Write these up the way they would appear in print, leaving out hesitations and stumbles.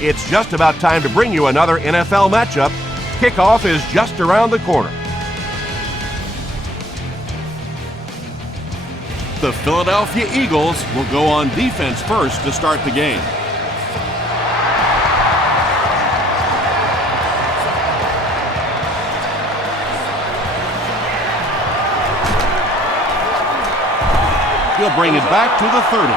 It's just about time to bring you another NFL matchup. Kickoff is just around the corner. The Philadelphia Eagles will go on defense first to start the game. He'll bring it back to the 30.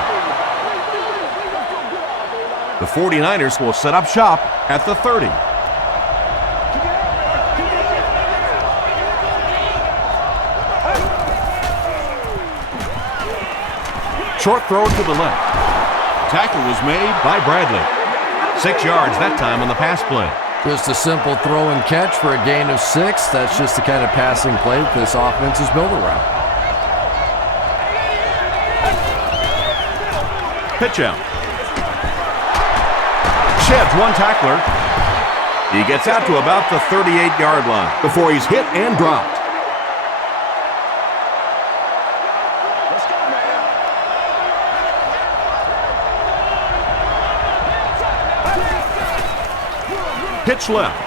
The 49ers will set up shop at the 30. Short throw to the left. Tackle was made by Bradley. 6 yards that time on the pass play. Just a simple throw and catch for a gain of 6. That's just the kind of passing play that this offense is built around. Pitch out. Sheds one tackler. He gets out to about the 38-yard line before he's hit and dropped. Pitch left.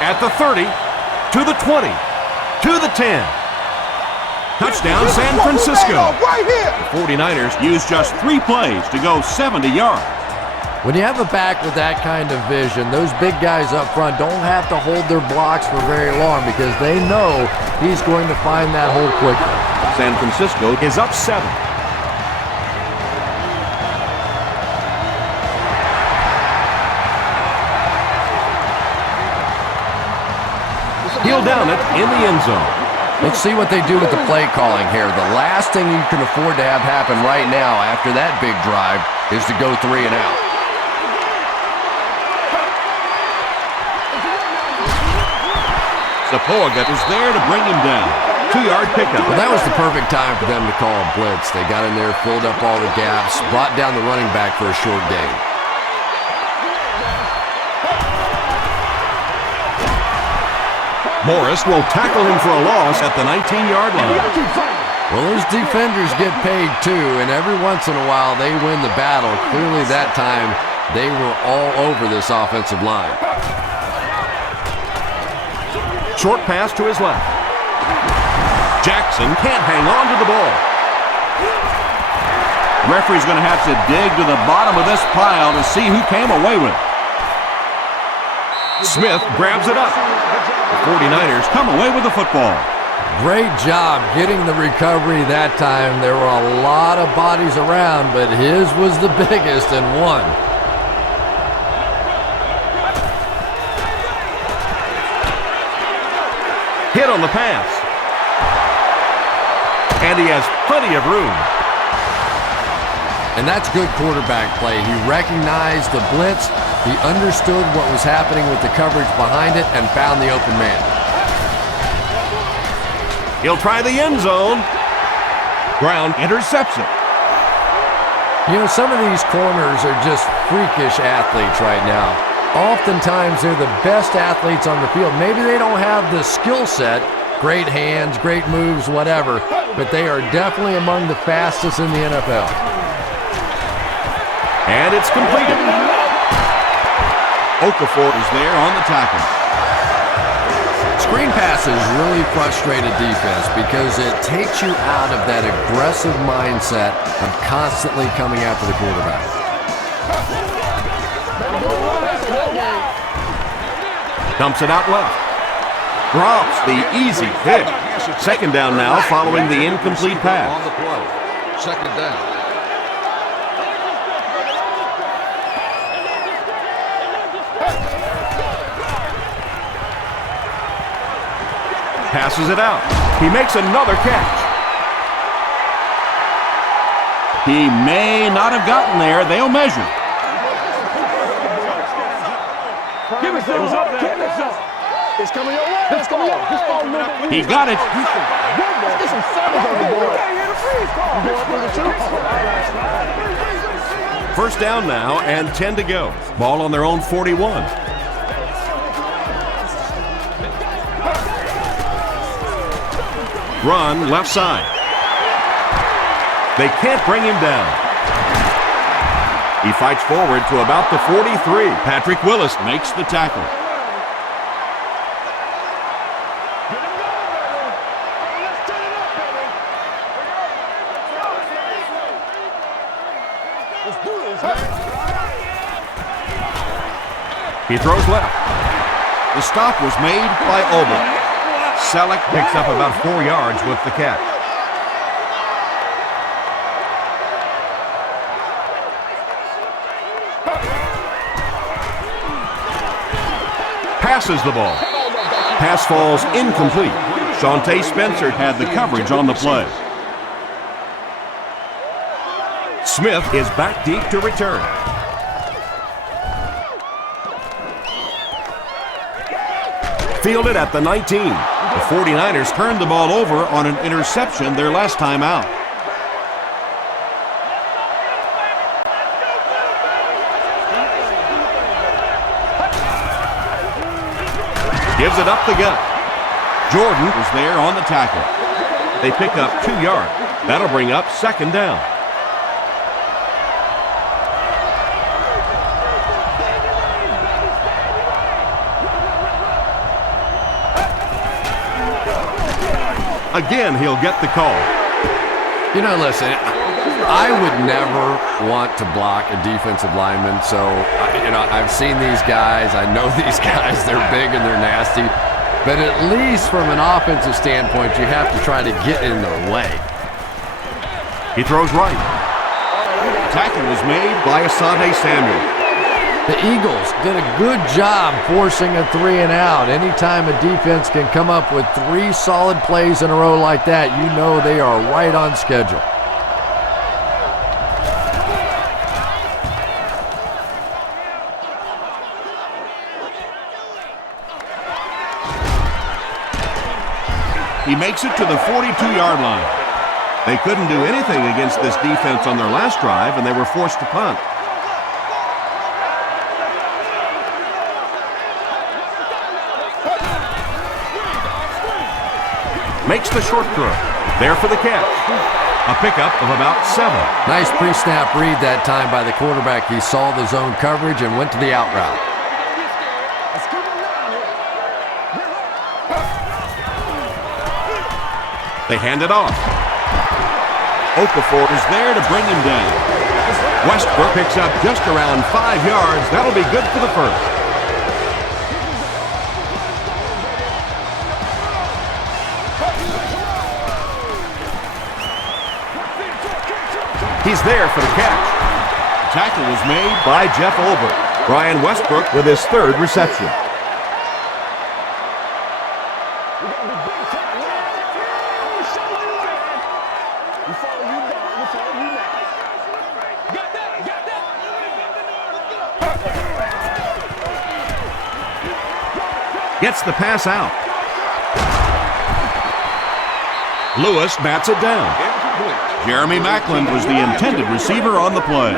At the 30, to the 20, to the 10. Touchdown, San Francisco. The 49ers use just 3 plays to go 70 yards. When you have a back with that kind of vision, those big guys up front don't have to hold their blocks for very long because they know he's going to find that hole quickly. San Francisco is up 7. He'll down it in the end zone. Let's see what they do with the play calling here. The last thing you can afford to have happen right now after that big drive is to go 3 and out. Zapoga is there to bring him down. 2-yard pickup. Well, that was the perfect time for them to call a blitz. They got in there, filled up all the gaps, brought down the running back for a short gain. Morris will tackle him for a loss at the 19-yard line. Well, those defenders get paid too, and every once in a while they win the battle. Clearly that time they were all over this offensive line. Short pass to his left. Jackson can't hang on to the ball. Referee's going to have to dig to the bottom of this pile to see who came away with it. Smith grabs it up. The 49ers come away with the football. Great job getting the recovery that time. There were a lot of bodies around, but his was the biggest and won. Hit on the pass. And he has plenty of room. And that's good quarterback play. He recognized the blitz, he understood what was happening with the coverage behind it, and found the open man. He'll try the end zone. Brown intercepts it. You know, some of these corners are just freakish athletes right now. Oftentimes, they're the best athletes on the field. Maybe they don't have the skill set, great hands, great moves, whatever, but they are definitely among the fastest in the NFL. And it's completed. Okafor is there on the tackle. Screen passes really frustrate a defense because it takes you out of that aggressive mindset of constantly coming after the quarterback. Dumps it out left. Drops the easy pick. Second down now following the incomplete pass. On the play. Second down. Passes it out. He makes another catch. He may not have gotten there. They'll measure. Give it some. Give it some. It's coming your way. It's coming your way. He got it. Get some sevens on the board. First down now and 10 to go. Ball on their own 41. Run left side. They can't bring him down. He fights forward to about the 43. Patrick Willis makes the tackle. He throws left. The stop was made by Obel. Selleck picks up about 4 yards with the catch. Passes the ball. Pass falls incomplete. Shawntae Spencer had the coverage on the play. Smith is back deep to return. Fielded at the 19. The 49ers turned the ball over on an interception their last time out. Gives it up the gut. Jordan was there on the tackle. They pick up 2 yards. That'll bring up second down. Again, he'll get the call. You know, listen, I would never want to block a defensive lineman, so, I've seen these guys. I know these guys. They're big and they're nasty. But at least from an offensive standpoint, you have to try to get in their way. He throws right. Tackle was made by Asante Samuel. The Eagles did a good job forcing a 3 and out. Anytime a defense can come up with 3 solid plays in a row like that, you know they are right on schedule. He makes it to the 42-yard line. They couldn't do anything against this defense on their last drive, and they were forced to punt. Makes the short throw. There for the catch. A pickup of about 7. Nice pre-snap read that time by the quarterback. He saw the zone coverage and went to the out route. They hand it off. Okafor is there to bring him down. Westbrook picks up just around 5 yards. That'll be good for the first. He's there for the catch. The tackle was made By Jeff Olbert. Brian Westbrook with his 3rd reception. Gets the pass out. Lewis bats it down. Jeremy Macklin was the intended receiver on the play.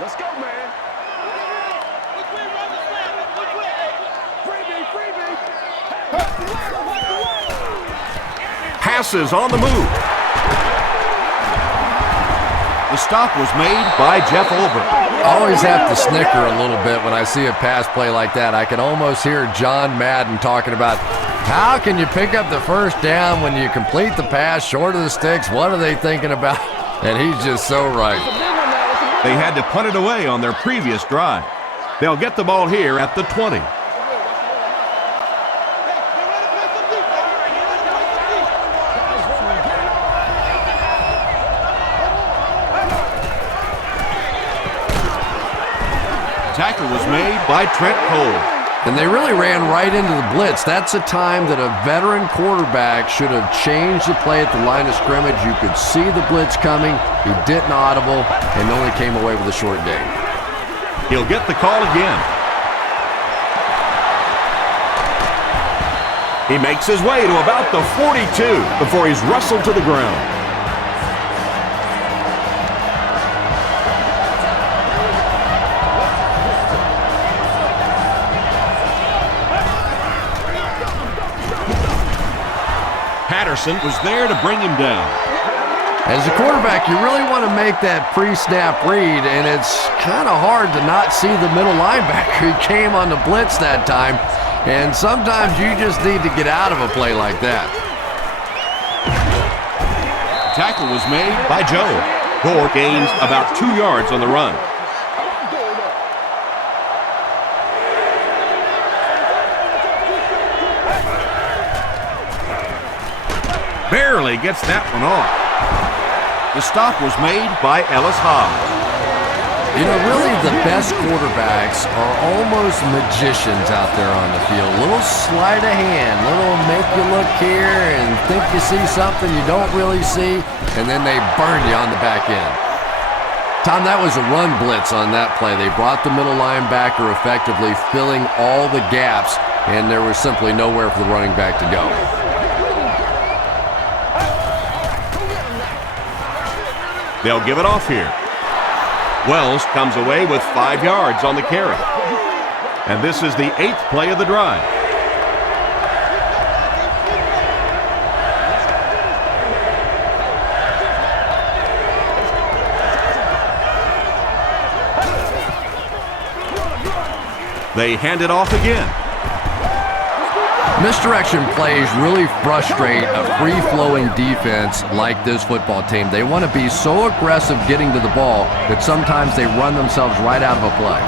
Let's go, man. Passes on the move. The stop was made by Jeff Olbert. I always have to snicker a little bit when I see a pass play like that. I can almost hear John Madden talking about how can you pick up the first down when you complete the pass short of the sticks? What are they thinking about? And he's just so right. They had to punt it away on their previous drive. They'll get the ball here at the 20. Tackle was made by Trent Cole. And they really ran right into the blitz. That's a time that a veteran quarterback should have changed the play at the line of scrimmage. You could see the blitz coming. He didn't audible and only came away with a short gain. He'll get the call again. He makes his way to about the 42 before he's wrestled to the ground. Patterson was there to bring him down. As a quarterback, you really want to make that pre-snap read, and it's kind of hard to not see the middle linebacker. He came on the blitz that time, and sometimes you just need to get out of a play like that. Tackle was made by Joe. Gore gains about 2 yards on the run. Barely gets that one off. The stop was made by Ellis Hobbs. You know, really the best quarterbacks are almost magicians out there on the field. Little sleight of hand, little make you look here and think you see something you don't really see, and then they burn you on the back end. Tom, that was a run blitz on that play. They brought the middle linebacker effectively, filling all the gaps, and there was simply nowhere for the running back to go. They'll give it off here. Wells comes away with 5 yards on the carry. And this is the 8th play of the drive. They hand it off again. Misdirection plays really frustrate a free-flowing defense like this football team. They want to be so aggressive getting to the ball that sometimes they run themselves right out of a play.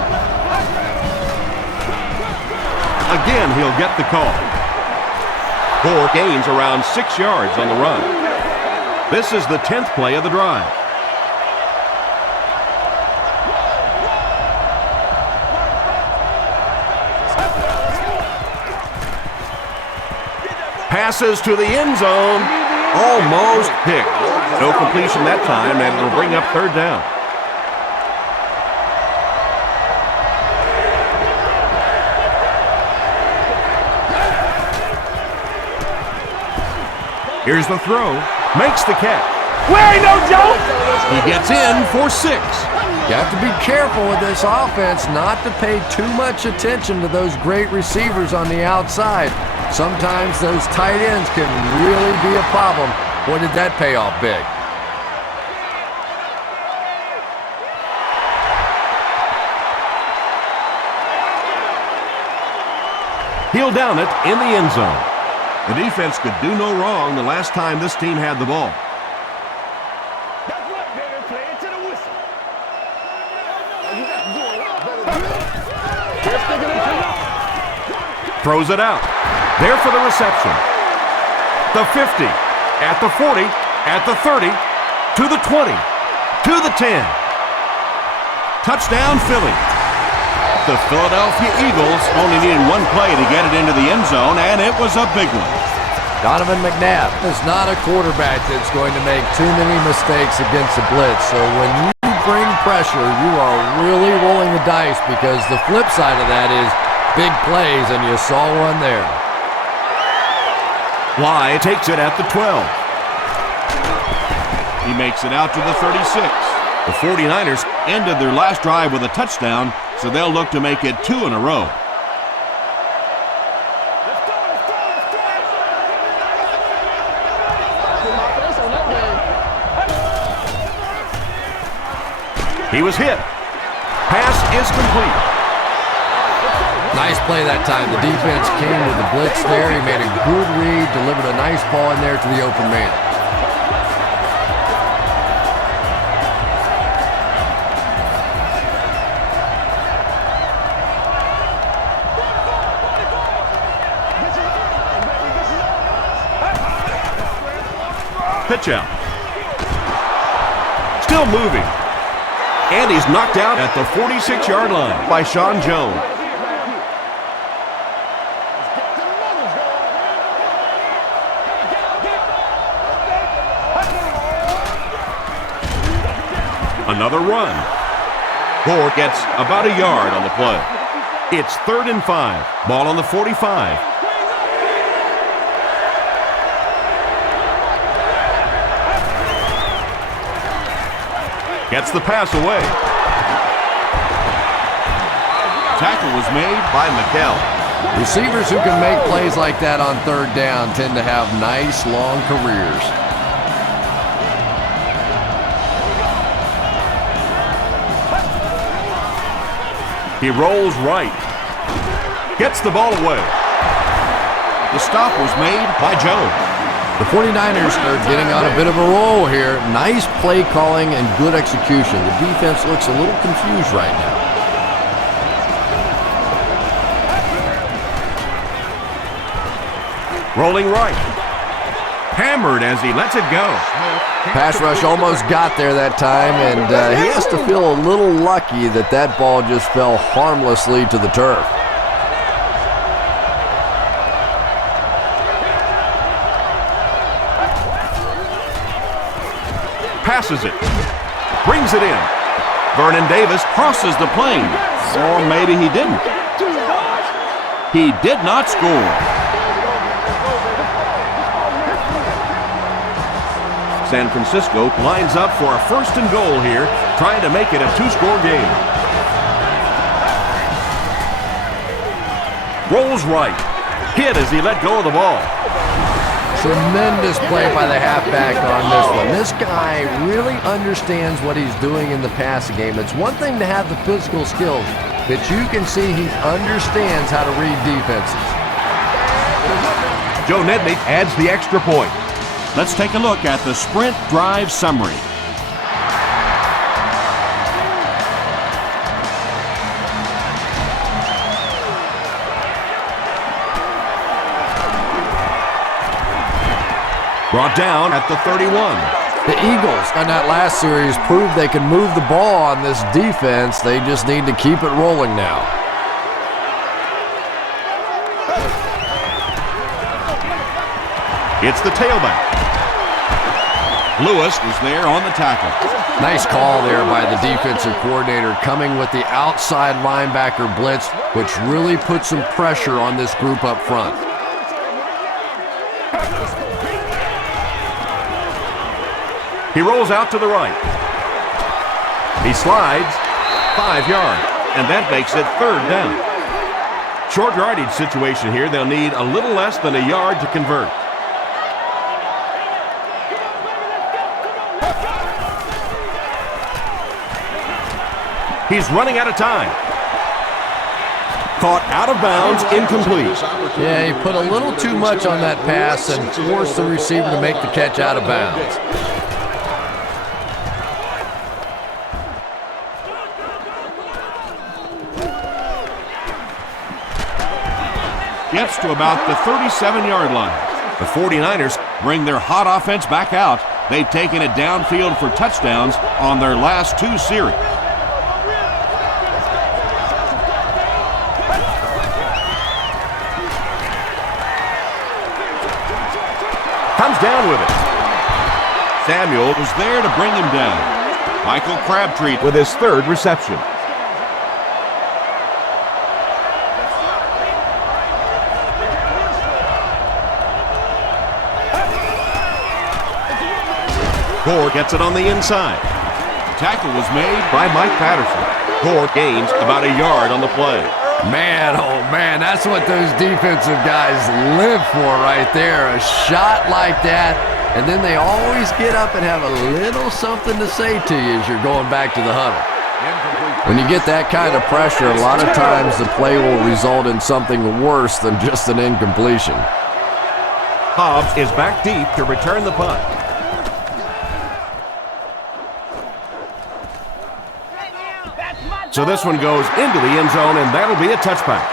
Again, he'll get the call. Gore gains around 6 yards on the run. This is the 10th play of the drive. Passes to the end zone. Almost picked. No completion that time, and it'll bring up 3rd down. Here's the throw. Makes the catch. We ain't no joke. He gets in for 6. You have to be careful with this offense not to pay too much attention to those great receivers on the outside. Sometimes those tight ends can really be a problem. Boy, did that pay off big. He'll down it in the end zone. The defense could do no wrong the last time this team had the ball. That's right, baby. Play it to the whistle. You got to do a lot better. Just thinking it out. Throws it out. There for the reception. The 50, at the 40, at the 30, to the 20, to the 10. Touchdown, Philly. The Philadelphia Eagles only needed 1 play to get it into the end zone, and it was a big one. Donovan McNabb is not a quarterback that's going to make too many mistakes against the blitz. So when you bring pressure, you are really rolling the dice, because the flip side of that is big plays, and you saw one there. Bly takes it at the 12. He makes it out to the 36. The 49ers ended their last drive with a touchdown, so they'll look to make it 2 in a row. He was hit. Pass is complete. Nice play that time. The defense came with the blitz there. He made a good read, delivered a nice ball in there to the open man. Pitch out. Still moving. And he's knocked out at the 46-yard line by Sean Jones. Another run. Gore gets about a yard on the play. It's 3rd and 5. Ball on the 45. Gets the pass away. Tackle was made by McKell. Receivers who can make plays like that on 3rd down tend to have nice, long careers. He rolls right. Gets the ball away. The stop was made by Jones. The 49ers are getting on a bit of a roll here. Nice play calling and good execution. The defense looks a little confused right now. Rolling right. Hammered as he lets it go. Pass rush almost got there that time, and he has to feel a little lucky that that ball just fell harmlessly to the turf. Passes it. Brings it in. Vernon Davis crosses the plane. Or maybe he didn't. He did not score. San Francisco lines up for a 1st and goal here, trying to make it a 2-score game. Rolls right. Hit as he let go of the ball. Tremendous play by the halfback on this one. This guy really understands what he's doing in the passing game. It's one thing to have the physical skills, but you can see he understands how to read defenses. Joe Nedney adds the extra point. Let's take a look at the sprint drive summary. Brought down at the 31. The Eagles on that last series proved they can move the ball on this defense. They just need to keep it rolling now. It's the tailback. Lewis is there on the tackle. Nice call there by the defensive coordinator, coming with the outside linebacker blitz, which really puts some pressure on this group up front. He rolls out to the right. He slides 5 yards, and that makes it 3rd down. Short yardage situation here. They'll need a little less than a yard to convert. He's running out of time. Caught out of bounds, incomplete. Yeah, he put a little too much on that pass and forced the receiver to make the catch out of bounds. Gets to about the 37-yard line. The 49ers bring their hot offense back out. They've taken it downfield for touchdowns on their last 2 series. Comes down with it. Samuel was there to bring him down. Michael Crabtree with his 3rd reception. Gore gets it on the inside. Tackle was made by Mike Patterson. Gore gains about a yard on the play. Man, oh man, that's what those defensive guys live for right there. A shot like that, and then they always get up and have a little something to say to you as you're going back to the huddle. When you get that kind of pressure, a lot of times the play will result in something worse than just an incompletion. Hobbs is back deep to return the punt. So this one goes into the end zone, and that'll be a touchback.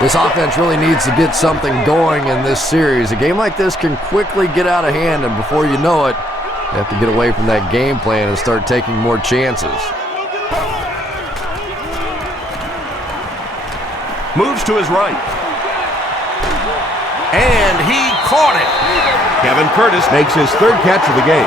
This offense really needs to get something going in this series. A game like this can quickly get out of hand, and before you know it, you have to get away from that game plan and start taking more chances. Moves to his right. And he caught it. Kevin Curtis makes his 3rd catch of the game.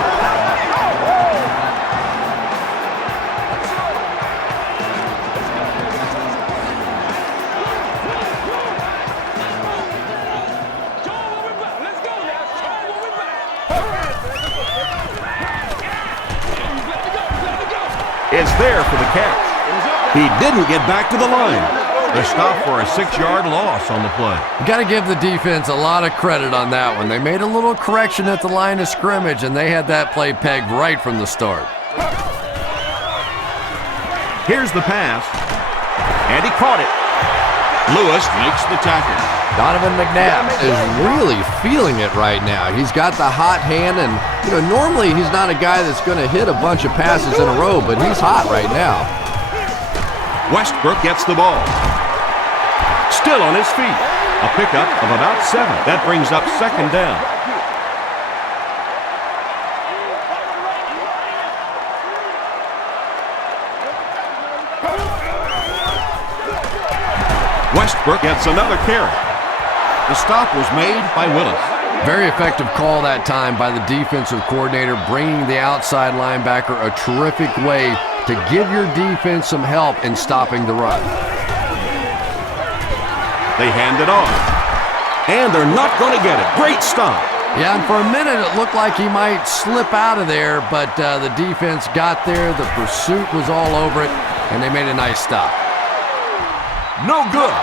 Is there for the catch. He didn't get back to the line. The stop for a 6-yard loss on the play. You got to give the defense a lot of credit on that one. They made a little correction at the line of scrimmage, and they had that play pegged right from the start. Here's the pass. And he caught it. Lewis makes the tackle. Donovan McNabb is really feeling it right now. He's got the hot hand, and normally he's not a guy that's going to hit a bunch of passes in a row, but he's hot right now. Westbrook gets the ball. Still on his feet. A pickup of about 7. That brings up second down. Westbrook gets another carry. The stop was made by Willis. Very effective call that time by the defensive coordinator, bringing the outside linebacker a terrific way to give your defense some help in stopping the run. They hand it off. And they're not going to get it. Great stop. Yeah, and for a minute it looked like he might slip out of there, but the defense got there, the pursuit was all over it, and they made a nice stop. No good.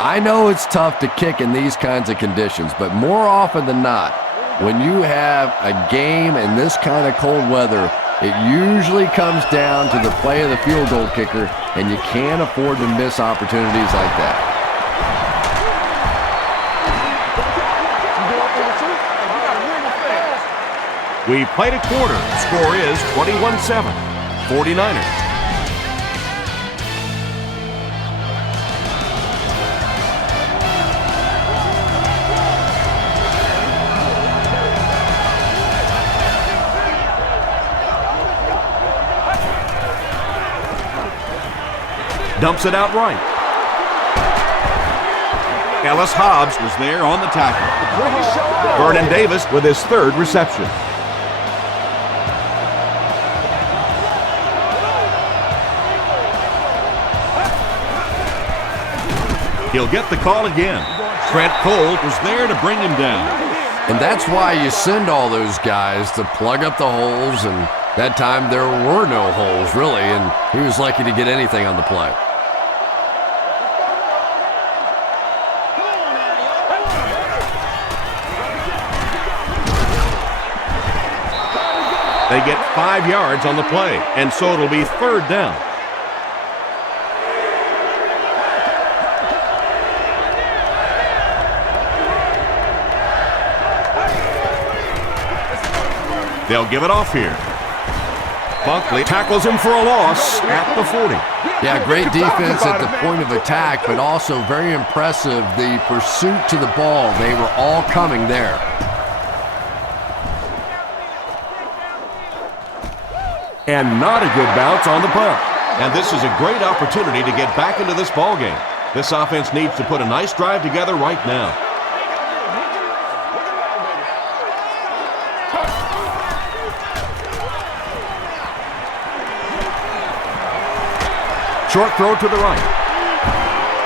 I know it's tough to kick in these kinds of conditions, but more often than not, when you have a game in this kind of cold weather, it usually comes down to the play of the field goal kicker, and you can't afford to miss opportunities like that. We played a quarter. Score is 21-7. 49ers. Dumps it out right. Ellis Hobbs was there on the tackle. Vernon Davis with his 3rd reception. He'll get the call again. Trent Cole was there to bring him down. And that's why you send all those guys to plug up the holes, and that time there were no holes, really, and he was lucky to get anything on the play. They get 5 yards on the play, and so it'll be 3rd down. They'll give it off here. Bunkley tackles him for a loss at the 40. Yeah, great defense at the point of attack, but also very impressive, the pursuit to the ball. They were all coming there. And not a good bounce on the punt. And this is a great opportunity to get back into this ballgame. This offense needs to put a nice drive together right now. Short throw to the right.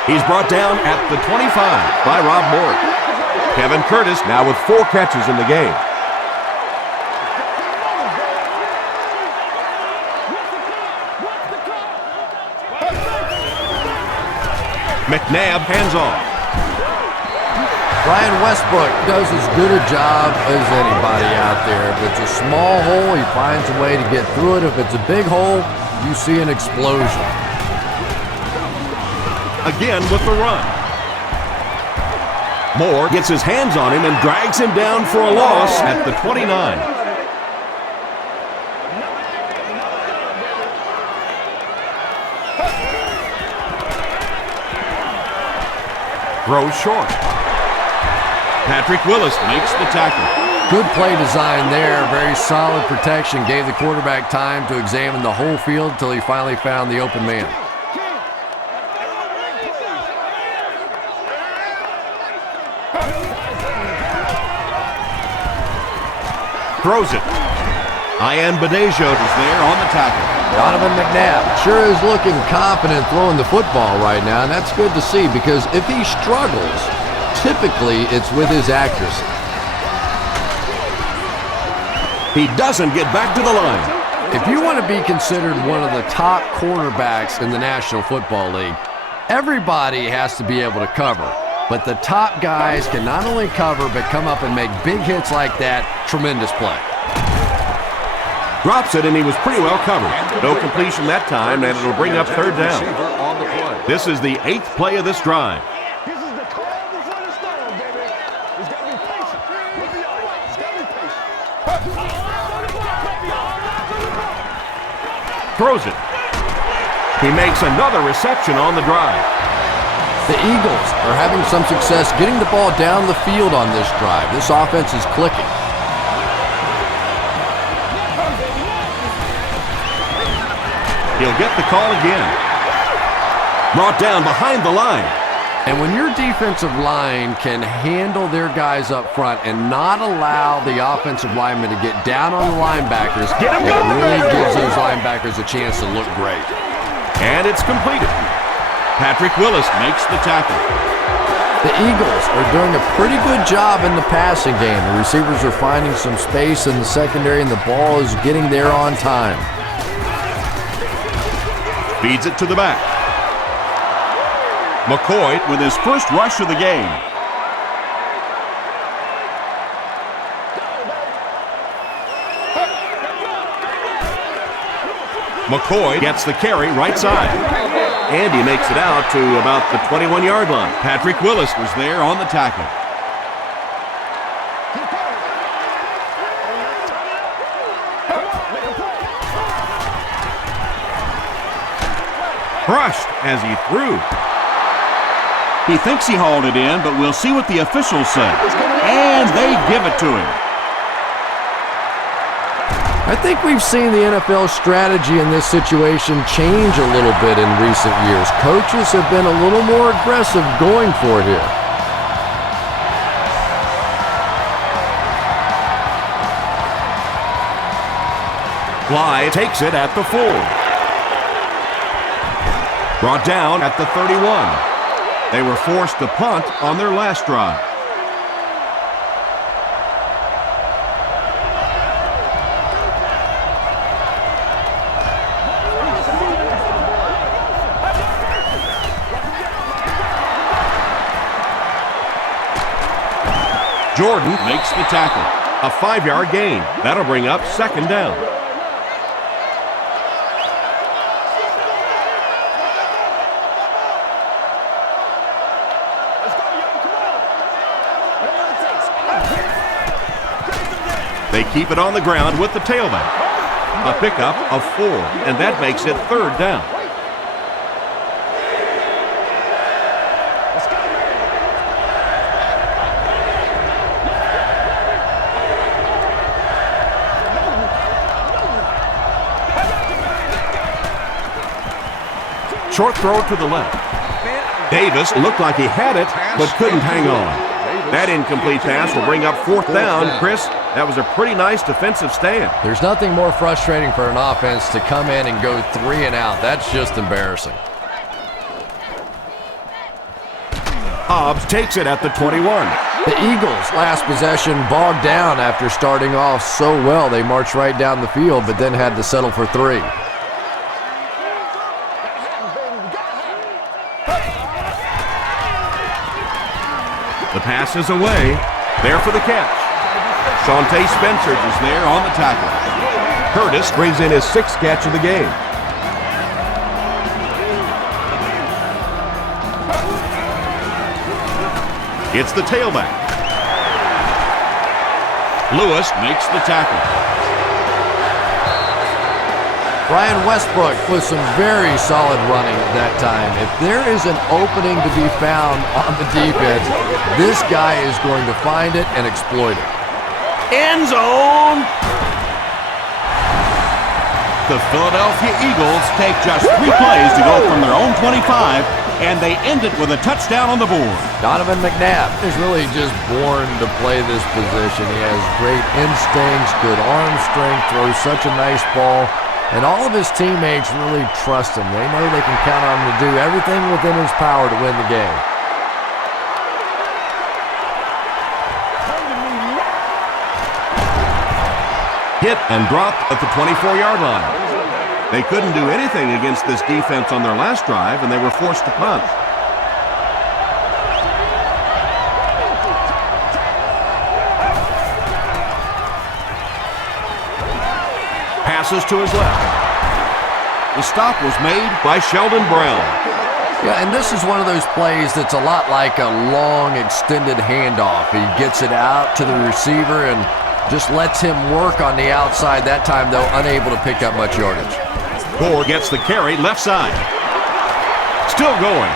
He's brought down at the 25 by Rob Moore. Kevin Curtis now with 4 catches in the game. McNabb hands off. Brian Westbrook does as good a job as anybody out there. If it's a small hole, he finds a way to get through it. If it's a big hole, you see an explosion. Again with the run. Moore gets his hands on him and drags him down for a loss at the 29. Throws short. Patrick Willis makes the tackle. Good play design there. Very solid protection. Gave the quarterback time to examine the whole field until he finally found the open man. Throws it. Ian Badejot is there on the tackle. Donovan McNabb sure is looking confident throwing the football right now, and that's good to see because if he struggles, typically it's with his accuracy. He doesn't get back to the line. If you want to be considered one of the top cornerbacks in the National Football League, everybody has to be able to cover. But the top guys can not only cover, but come up and make big hits like that. Tremendous play. Drops it, and he was pretty well covered. No completion that time, and it'll bring up 3rd down. play. This is the 8th play of this drive. This is the calm before the storm, baby. It's got to be patient. We'll be all right. It's got to be patient. Throws it. He makes another reception on the drive. The Eagles are having some success getting the ball down the field on this drive. This offense is clicking. He'll get the call again. Brought down behind the line. And when your defensive line can handle their guys up front and not allow the offensive linemen to get down on the linebackers, it really gives those linebackers a chance to look great. And it's completed. Patrick Willis makes the tackle. The Eagles are doing a pretty good job in the passing game. The receivers are finding some space in the secondary, and the ball is getting there on time. Feeds it to the back. McCoy with his first rush of the game. McCoy gets the carry right side. And he makes it out to about the 21-yard line. Patrick Willis was there on the tackle. Crushed as he threw. He thinks he hauled it in, but we'll see what the officials say. And they give it to him. I think we've seen the NFL strategy in this situation change a little bit in recent years. Coaches have been a little more aggressive going for it here. Bly takes it at the 4. Brought down at the 31. They were forced to punt on their last drive. Jordan makes the tackle. A 5-yard gain. That'll bring up second down. They keep it on the ground with the tailback. A pickup of 4, and that makes it third down. Short throw to the left. Davis looked like he had it, but couldn't hang on. That incomplete pass will bring up fourth down. Chris, that was a pretty nice defensive stand. There's nothing more frustrating for an offense to come in and go 3 and out. That's just embarrassing. Hobbs takes it at the 21. The Eagles' last possession bogged down after starting off so well. They marched right down the field, but then had to settle for 3. The pass is away. There for the catch. Shawntae Spencer is there on the tackle. Curtis brings in his 6th catch of the game. It's the tailback. Lewis makes the tackle. Brian Westbrook with some very solid running at that time. If there is an opening to be found on the defense, this guy is going to find it and exploit it. End zone! The Philadelphia Eagles take just 3 plays to go from their own 25, and they end it with a touchdown on the board. Donovan McNabb is really just born to play this position. He has great instincts, good arm strength, throws such a nice ball. And all of his teammates really trust him. They know they can count on him to do everything within his power to win the game. Hit and dropped at the 24-yard line. They couldn't do anything against this defense on their last drive, and they were forced to punt. Passes to his left. The stop was made by Sheldon Brown. Yeah, and this is one of those plays that's a lot like a long, extended handoff. He gets it out to the receiver and just lets him work on the outside. That time, though, unable to pick up much yardage. Gore gets the carry left side. Still going.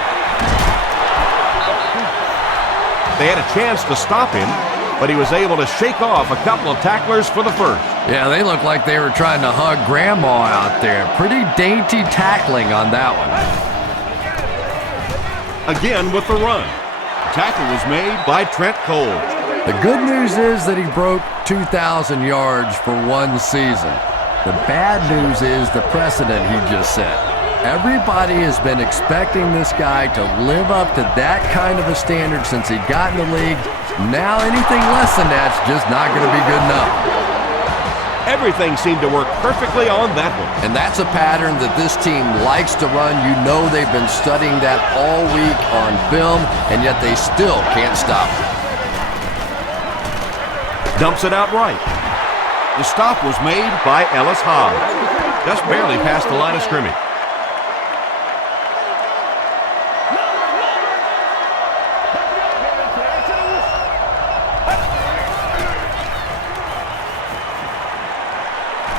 They had a chance to stop him, but he was able to shake off a couple of tacklers for the first. Yeah, they looked like they were trying to hug Grandma out there. Pretty dainty tackling on that one. Again with the run. Tackle was made by Trent Cole. The good news is that he broke 2,000 yards for one season. The bad news is the precedent he just set. Everybody has been expecting this guy to live up to that kind of a standard since he got in the league. Now anything less than that's just not going to be good enough. Everything seemed to work perfectly on that one. And that's a pattern that this team likes to run. You know they've been studying that all week on film, and yet they still can't stop it. Dumps it out right. The stop was made by Ellis Hobbs. Just barely past the line of scrimmage.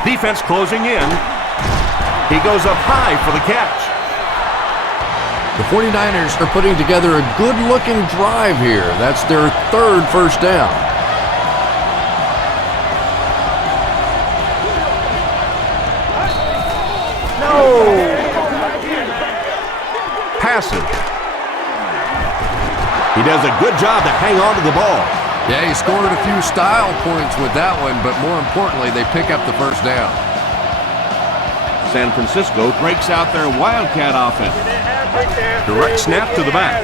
Defense closing in. He goes up high for the catch. The 49ers are putting together a good-looking drive here. That's their third first down. Passive. He does a good job to hang on to the ball. Yeah, he scored a few style points with that one, but more importantly, they pick up the first down. San Francisco breaks out their Wildcat offense. Direct snap to the back.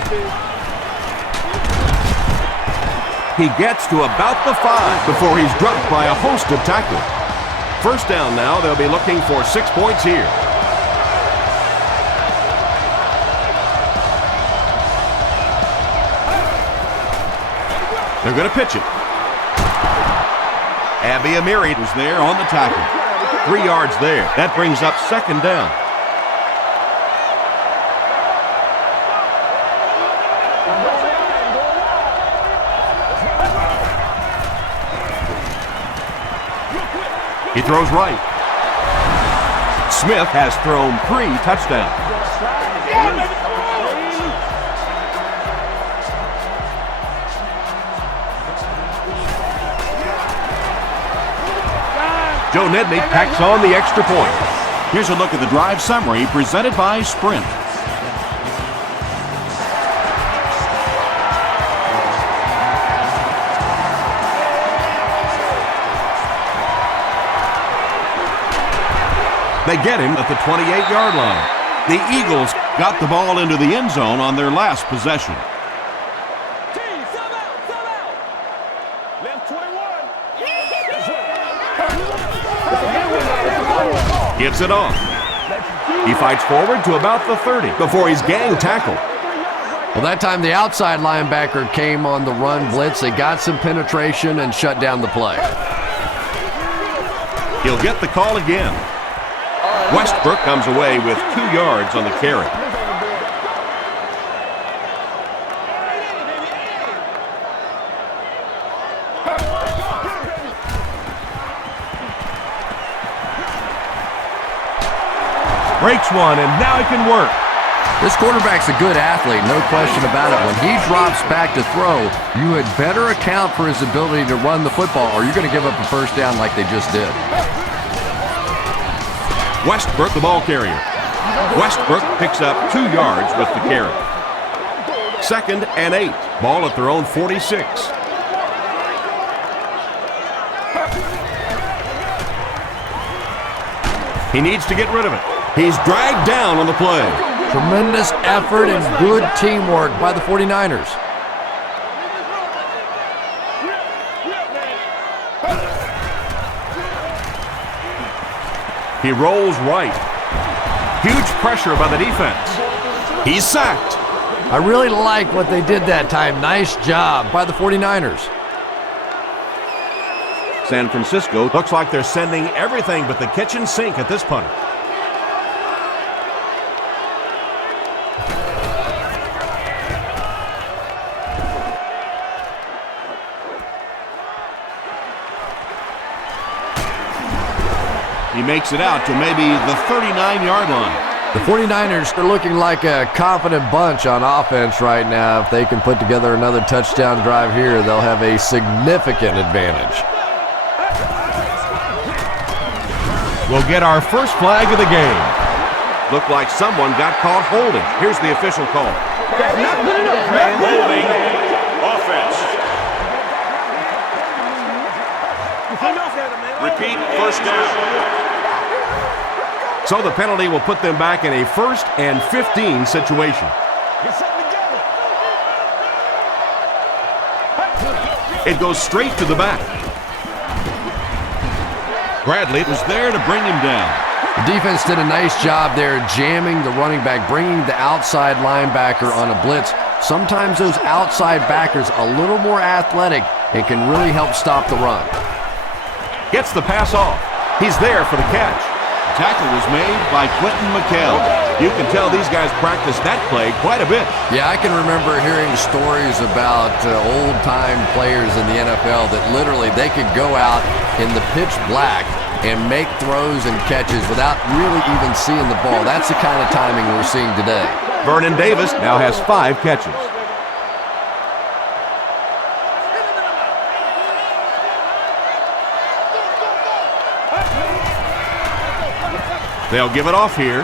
He gets to about the 5 before he's dropped by a host of tacklers. First down now, they'll be looking for 6 points here. They're going to pitch it. R.B.I. was there on the tackle. 3 yards there. That brings up second down. He throws right. Smith has thrown 3 touchdowns. Joe Nedney packs on the extra point. Here's a look at the drive summary presented by Sprint. They get him at the 28-yard line. The Eagles got the ball into the end zone on their last possession. Gives it off. He fights forward to about the 30 before he's gang tackled. Well, that time the outside linebacker came on the run blitz. They got some penetration and shut down the play. He'll get the call again. Westbrook comes away with 2 yards on the carry. Breaks one, and now he can work. This quarterback's a good athlete, no question about it. When he drops back to throw, you had better account for his ability to run the football, or you're going to give up a first down like they just did. Westbrook, the ball carrier. Westbrook picks up 2 yards with the carry. 2nd and 8. Ball at their own 46. He needs to get rid of it. He's dragged down on the play. Tremendous effort and good teamwork by the 49ers. He rolls right. Huge pressure by the defense. He's sacked. I really like what they did that time. Nice job by the 49ers. San Francisco looks like they're sending everything but the kitchen sink at this punter. He makes it out to maybe the 39-yard line. The 49ers are looking like a confident bunch on offense right now. If they can put together another touchdown drive here, they'll have a significant advantage. We'll get our first flag of the game. Looked like someone got caught holding. Here's the official call. That's not good enough, man. Holding offense. Repeat, first down. So the penalty will put them back in a 1st and 15 situation. Get something together. It goes straight to the back. Bradley was there to bring him down. The defense did a nice job there jamming the running back, bringing the outside linebacker on a blitz. Sometimes those outside backers a little more athletic and can really help stop the run. Gets the pass off. He's there for the catch. Tackle was made by Quentin McKell. You can tell these guys practice that play quite a bit. Yeah, I can remember hearing stories about old-time players in the NFL that literally they could go out in the pitch black and make throws and catches without really even seeing the ball. That's the kind of timing we're seeing today. Vernon Davis now has 5 catches. They'll give it off here.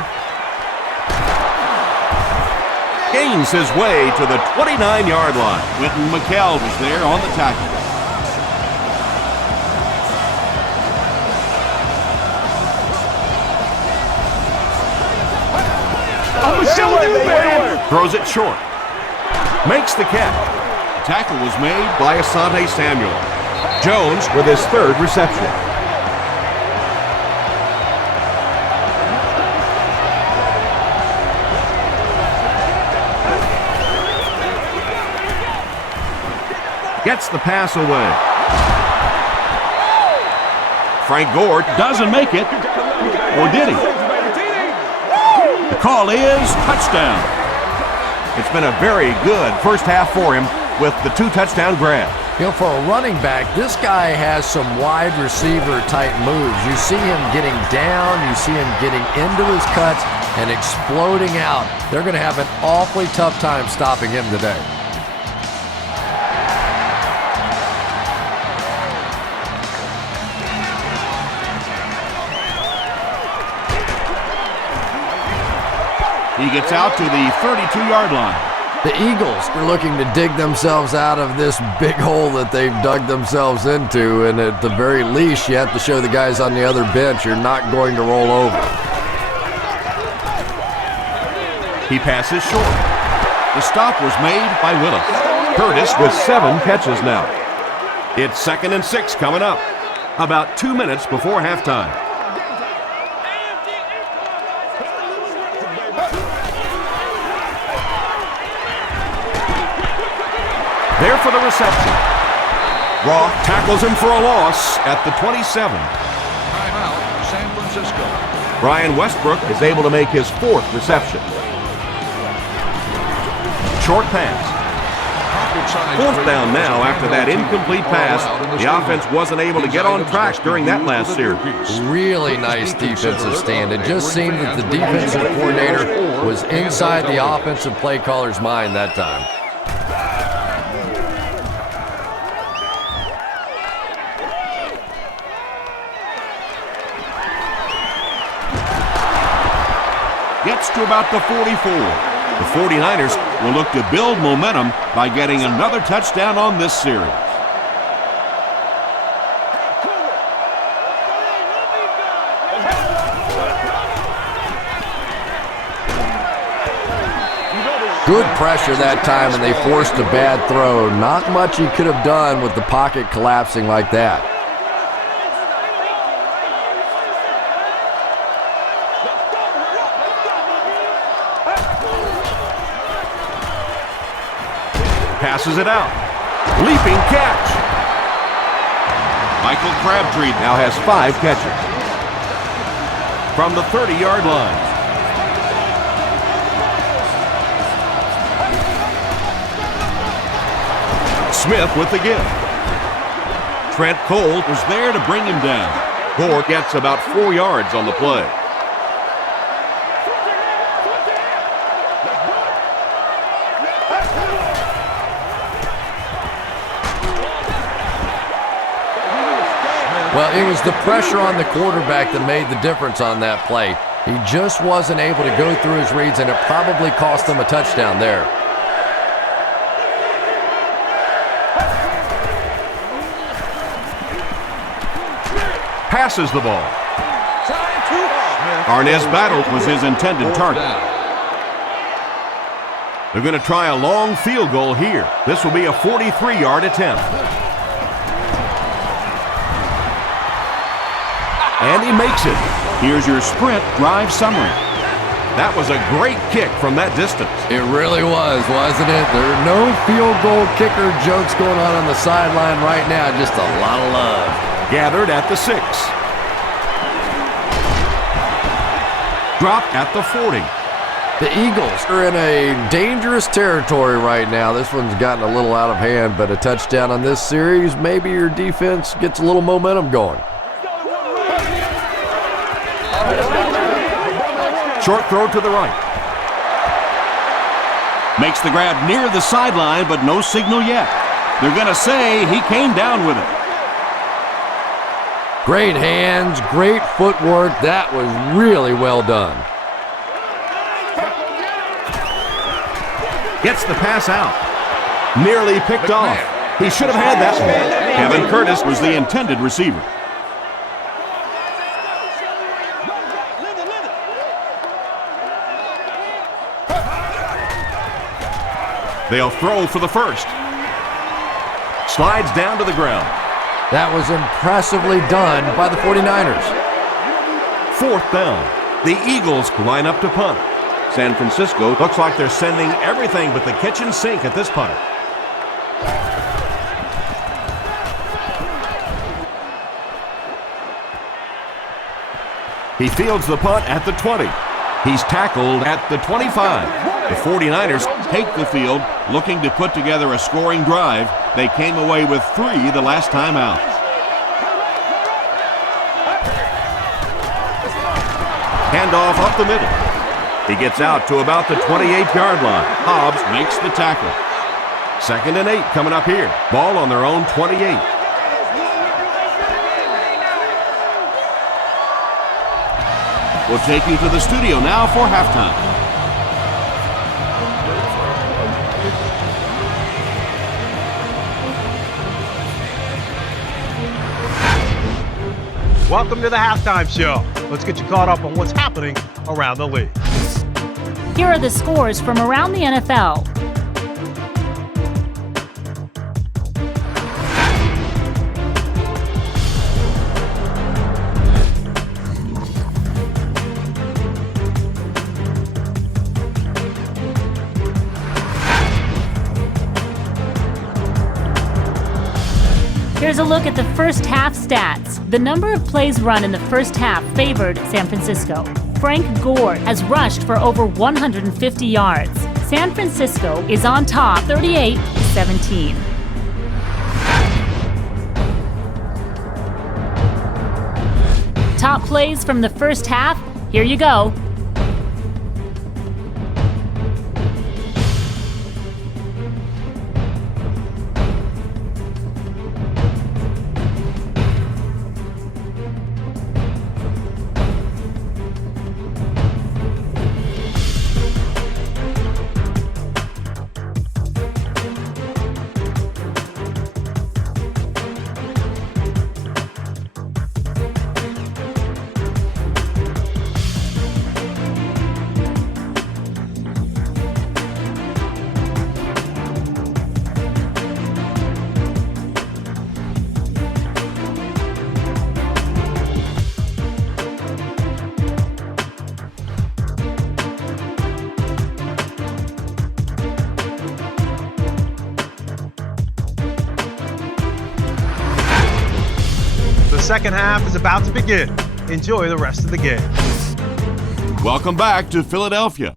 Gains his way to the 29-yard line. Quentin McKell was there on the tackle. I'm gonna show you, man. Throws it short. Makes the catch. Tackle was made by Asante Samuel. Jones with his 3rd reception. Gets the pass away. Frank Gore Doesn't make it. Or did he? The call is touchdown. It's been a very good first half for him with the 2 touchdown grabs. You know, for a running back, this guy has some wide receiver type moves. You see him getting down, you see him getting into his cuts and exploding out. They're going to have an awfully tough time stopping him today. He gets out to the 32-yard line. The Eagles are looking to dig themselves out of this big hole that they've dug themselves into, and at the very least, you have to show the guys on the other bench you're not going to roll over. He passes short. The stop was made by Willis. Curtis with 7 catches now. It's 2nd and 6 coming up. About 2 minutes before halftime. There for the reception. Roth tackles him for a loss at the 27. Timeout, San Francisco. Brian Westbrook is able to make his 4th reception. Short pass. 4th down now after that incomplete pass. The offense wasn't able to get on track during that last series. Really nice defensive stand. It just seemed that the defensive coordinator was inside the offensive play caller's mind that time. Gets to about the 44. The 49ers Will look to build momentum by getting another touchdown on this series. Good pressure that time, and they forced a bad throw. Not much he could have done with the pocket collapsing like that. passes it out. Leaping catch. Michael Crabtree Now has 5 catches. From the 30-yard line. Smith with the give. Trent Cole was there to bring him down. Gore gets about 4 yards on the play. Well, it was the pressure on the quarterback that made the difference on that play. He just wasn't able to go through his reads, and it probably cost them a touchdown there. Passes the ball. Arnaz Battle was his intended target. They're going to try a long field goal here. This will be a 43-yard attempt. And he makes it. Here's your sprint drive summary. That was a great kick from that distance. It really was, wasn't it? There are no field goal kicker jokes going on the sideline right now. Just a lot of love. Gathered at the 6. Dropped at the 40. The Eagles are in a dangerous territory right now. This one's gotten a little out of hand, but a touchdown on this series, maybe your defense gets a little momentum going. Short throw to the right. Makes the grab near the sideline, but no signal yet. They're going to say he came down with it. Great hands, great footwork. That was really well done. Gets the pass out. Nearly picked off. He should have had that one. Kevin Curtis was the intended receiver. They'll throw for the first. Slides down to the ground. That was impressively done by the 49ers. 4th down. The Eagles line up to punt. San Francisco looks like they're sending everything but the kitchen sink at this punt. He fields the punt at the 20. He's tackled at the 25. The 49ers take the field, looking to put together a scoring drive. They came away with 3 the last time out. Handoff up the middle. He gets out to about the 28-yard line. Hobbs makes the tackle. 2nd and 8 coming up here. Ball on their own 28. We'll take you to the studio now for halftime. Welcome to the halftime show. Let's get you caught up on what's happening around the league. Here are the scores from around the NFL. Here's a look at the first half stats. The number of plays run in the first half favored San Francisco. Frank Gore has rushed for over 150 yards. San Francisco is on top 38-17. Top plays from the first half, here you go. The second half is about to begin. Enjoy the rest of the game. Welcome back to Philadelphia.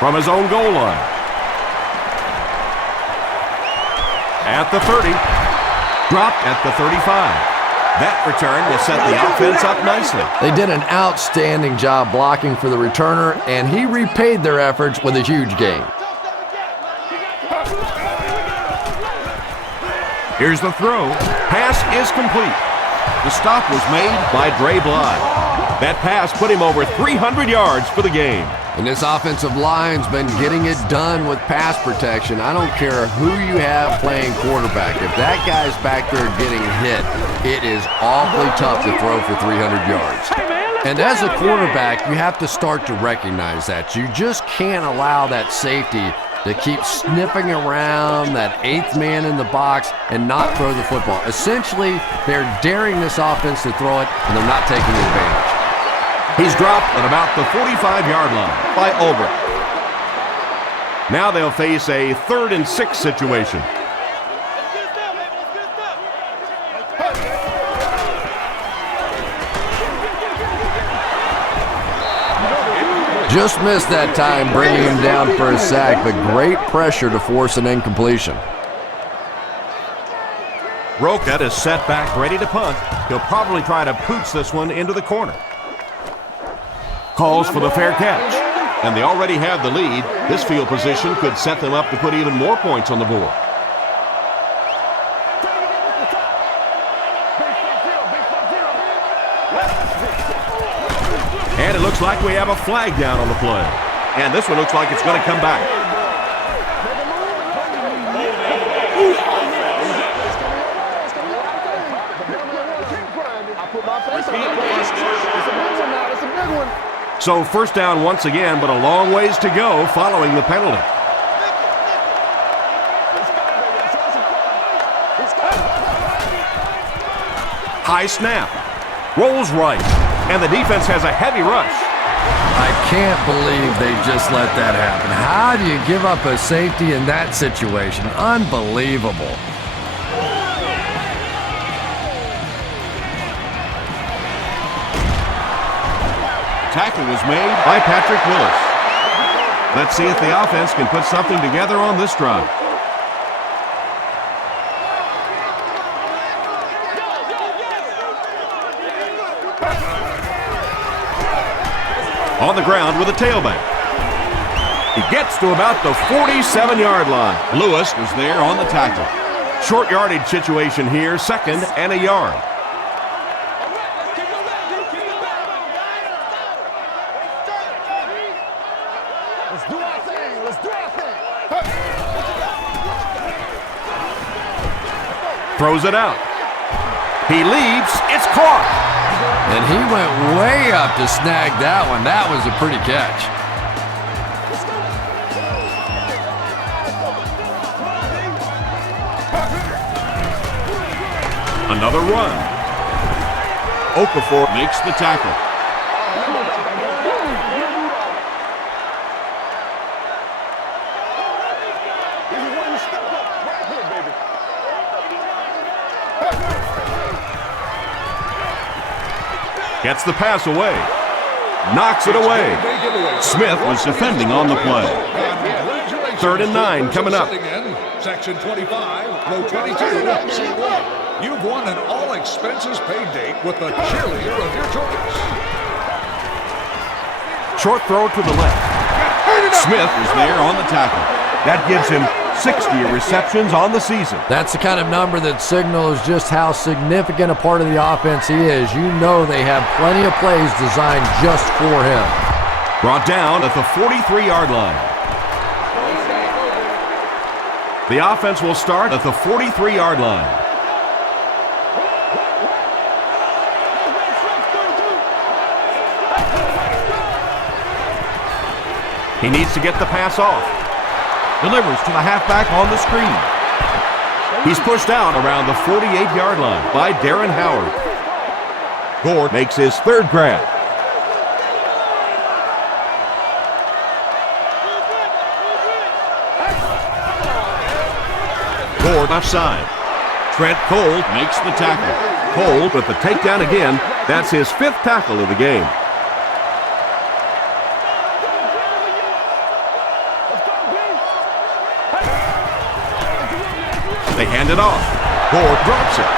from his own goal line. At the 30. Dropped at the 35. That return will set the offense up nicely. They did an outstanding job blocking for the returner, and he repaid their efforts with a huge gain. Here's the throw. Pass is complete. The stop was made by R.B.I. That pass put him over 300 yards for the game. And this offensive line's been getting it done with pass protection. I don't care who you have playing quarterback. If that guy's back there getting hit, it is awfully tough to throw for 300 yards. And as a quarterback, you have to start to recognize that. You just can't allow that safety to keep sniffing around that eighth man in the box and not throw the football. Essentially, they're daring this offense to throw it, and they're not taking advantage. He's dropped at about the 45-yard line by Ulbrich. Now they'll face a 3rd and 6 situation. Just missed that time, bringing him down for a sack, but great pressure to force an incompletion. Roca is set back, ready to punt. He'll probably try to pooch this one into the corner. Calls for the fair catch, and they already have the lead. This field position could set them up to put even more points on the board. And it looks like we have a flag down on the play. And this one looks like it's going to come back. So first down once again, but a long ways to go following the penalty. High snap. Rolls right. And the defense has a heavy rush. I can't believe they just let that happen. How do you give up a safety in that situation? Unbelievable. Tackle was made by Patrick Willis. Let's see if the offense can put something together on this drive. On the ground with a tailback. He gets to about the 47-yard line. Lewis was there on the tackle. Short yardage situation here, 2nd and a yard. Let's do our thing. Let's do our thing. Throws it out. He leaps. It's caught. And he went way up to snag that one. That was a pretty catch. Another run. Okafor makes the tackle. Gets the pass away. Knocks it away. Smith was defending on the play. 3rd and 9 coming up. Section 25, row 22. You've won an all-expenses-paid date with the cheerleader of your choice. Short throw to the left. Smith is there on the tackle. That gives him 60 receptions on the season. That's the kind of number that signals just how significant a part of the offense he is. You know they have plenty of plays designed just for him. Brought down at the 43-yard line. The offense will start at the 43-yard line. He needs to get the pass off. Delivers to the halfback on the screen. He's pushed out around the 48-yard line by Darren Howard. Gore makes his 3rd grab. Gore left side. Trent Cole makes the tackle. Cole with the takedown again. That's his 5th tackle of the game. They hand it off. Gore drops it.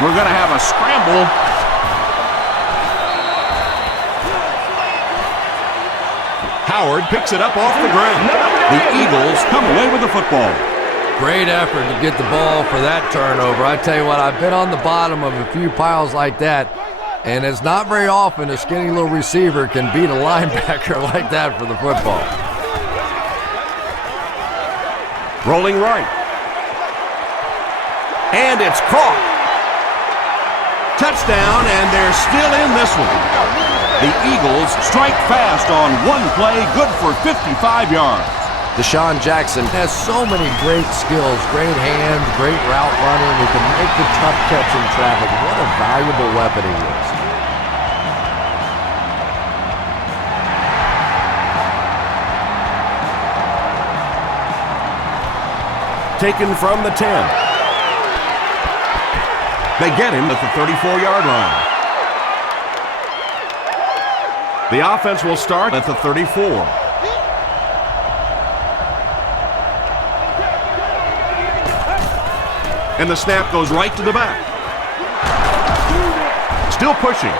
We're going to have a scramble. Howard picks it up off the ground. The Eagles come away with the football. Great effort to get the ball for that turnover. I tell you what, I've been on the bottom of a few piles like that, and it's not very often a skinny little receiver can beat a linebacker like that for the football. Rolling right. And it's caught. Touchdown, and they're still in this one. The Eagles strike fast on one play, good for 55 yards. Deshaun Jackson has so many great skills, great hands, great route running. He can make the tough catch in traffic. What a valuable weapon he is. Taken from the 10. They get him at the 34-yard line. The offense will start at the 34. And the snap goes right to the back. Still pushing.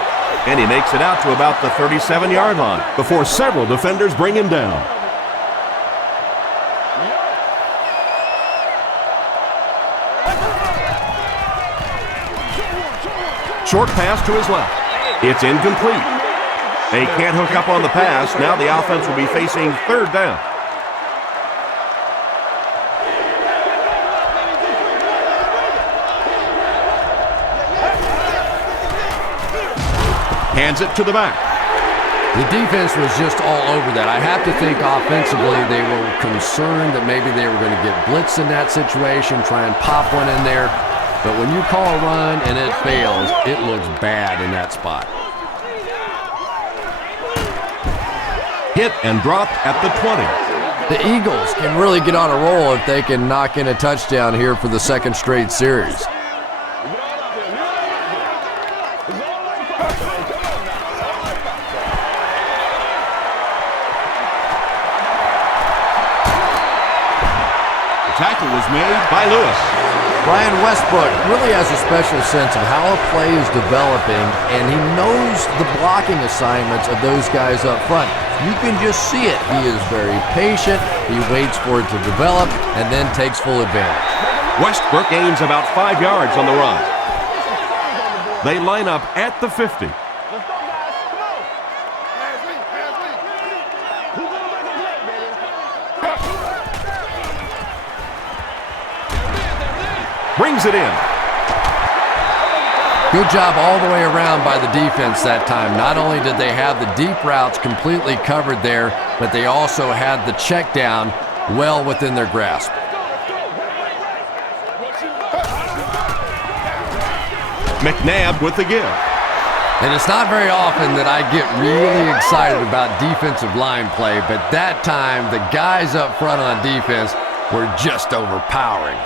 And he makes it out to about the 37-yard line before several defenders bring him down. Short pass to his left. It's incomplete. They can't hook up on the pass. Now the offense will be facing third down. Hands it to the back. The defense was just all over that. I have to think offensively they were concerned that maybe they were going to get blitzed in that situation, try and pop one in there. But when you call a run and it fails, it looks bad in that spot. Hit and dropped at the 20. The Eagles can really get on a roll if they can knock in a touchdown here for the second straight series. Tackle was made by Lewis. Brian Westbrook really has a special sense of how a play is developing, and he knows the blocking assignments of those guys up front. You can just see it. He is very patient. He waits for it to develop and then takes full advantage. Westbrook gains about 5 yards on the run. They line up at the 50. Brings it in. Good job all the way around by the defense that time. Not only did they have the deep routes completely covered there, but they also had the check down well within their grasp. McNabb with the give. And it's not very often that I get really excited about defensive line play, but that time the guys up front on defense were just overpowering.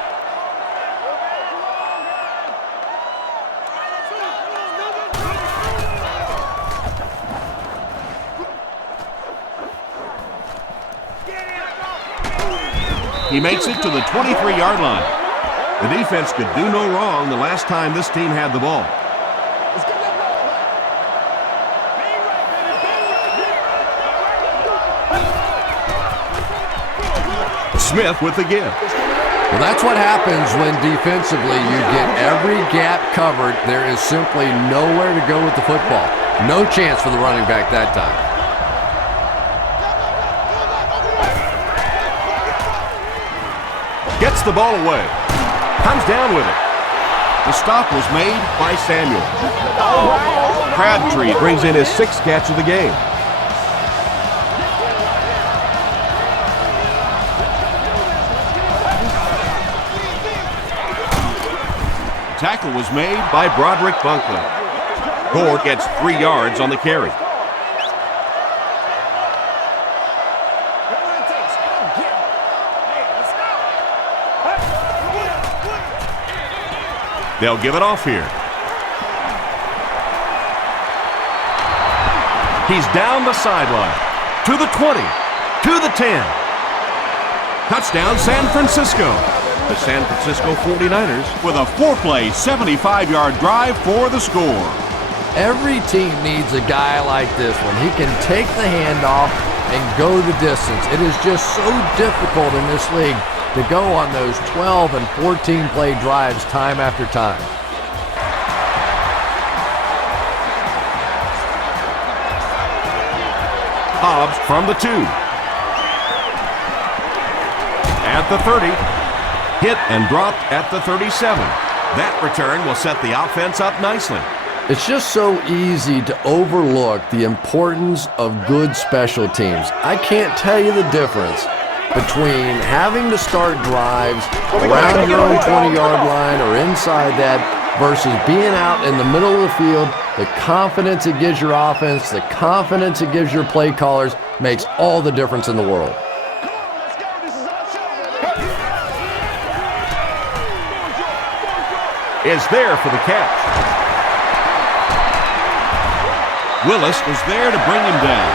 He makes it to the 23-yard line. The defense could do no wrong the last time this team had the ball. Smith with the give. Well, that's what happens when defensively you get every gap covered. There is simply nowhere to go with the football. No chance for the running back that time. Gets the ball away. Comes down with it. The stop was made by Samuel. Crabtree brings in his 6th catch of the game. Tackle was made by Broderick Bunkley. Gore gets 3 yards on the carry. They'll give it off here. He's down the sideline. To the 20. To the 10. Touchdown, San Francisco. The San Francisco 49ers with a 4-play, 75-yard drive for the score. Every team needs a guy like this one. He can take the handoff and go the distance. It is just so difficult in this league to go on those 12 and 14-play drives time after time. Hobbs from the 2. At the 30. Hit and dropped at the 37. That return will set the offense up nicely. It's just so easy to overlook the importance of good special teams. I can't tell you the difference between having to start drives around your own 20-yard line or inside that versus being out in the middle of the field. The confidence it gives your offense, the confidence it gives your play callers makes all the difference in the world. Is there for the catch. Willis was there to bring him down.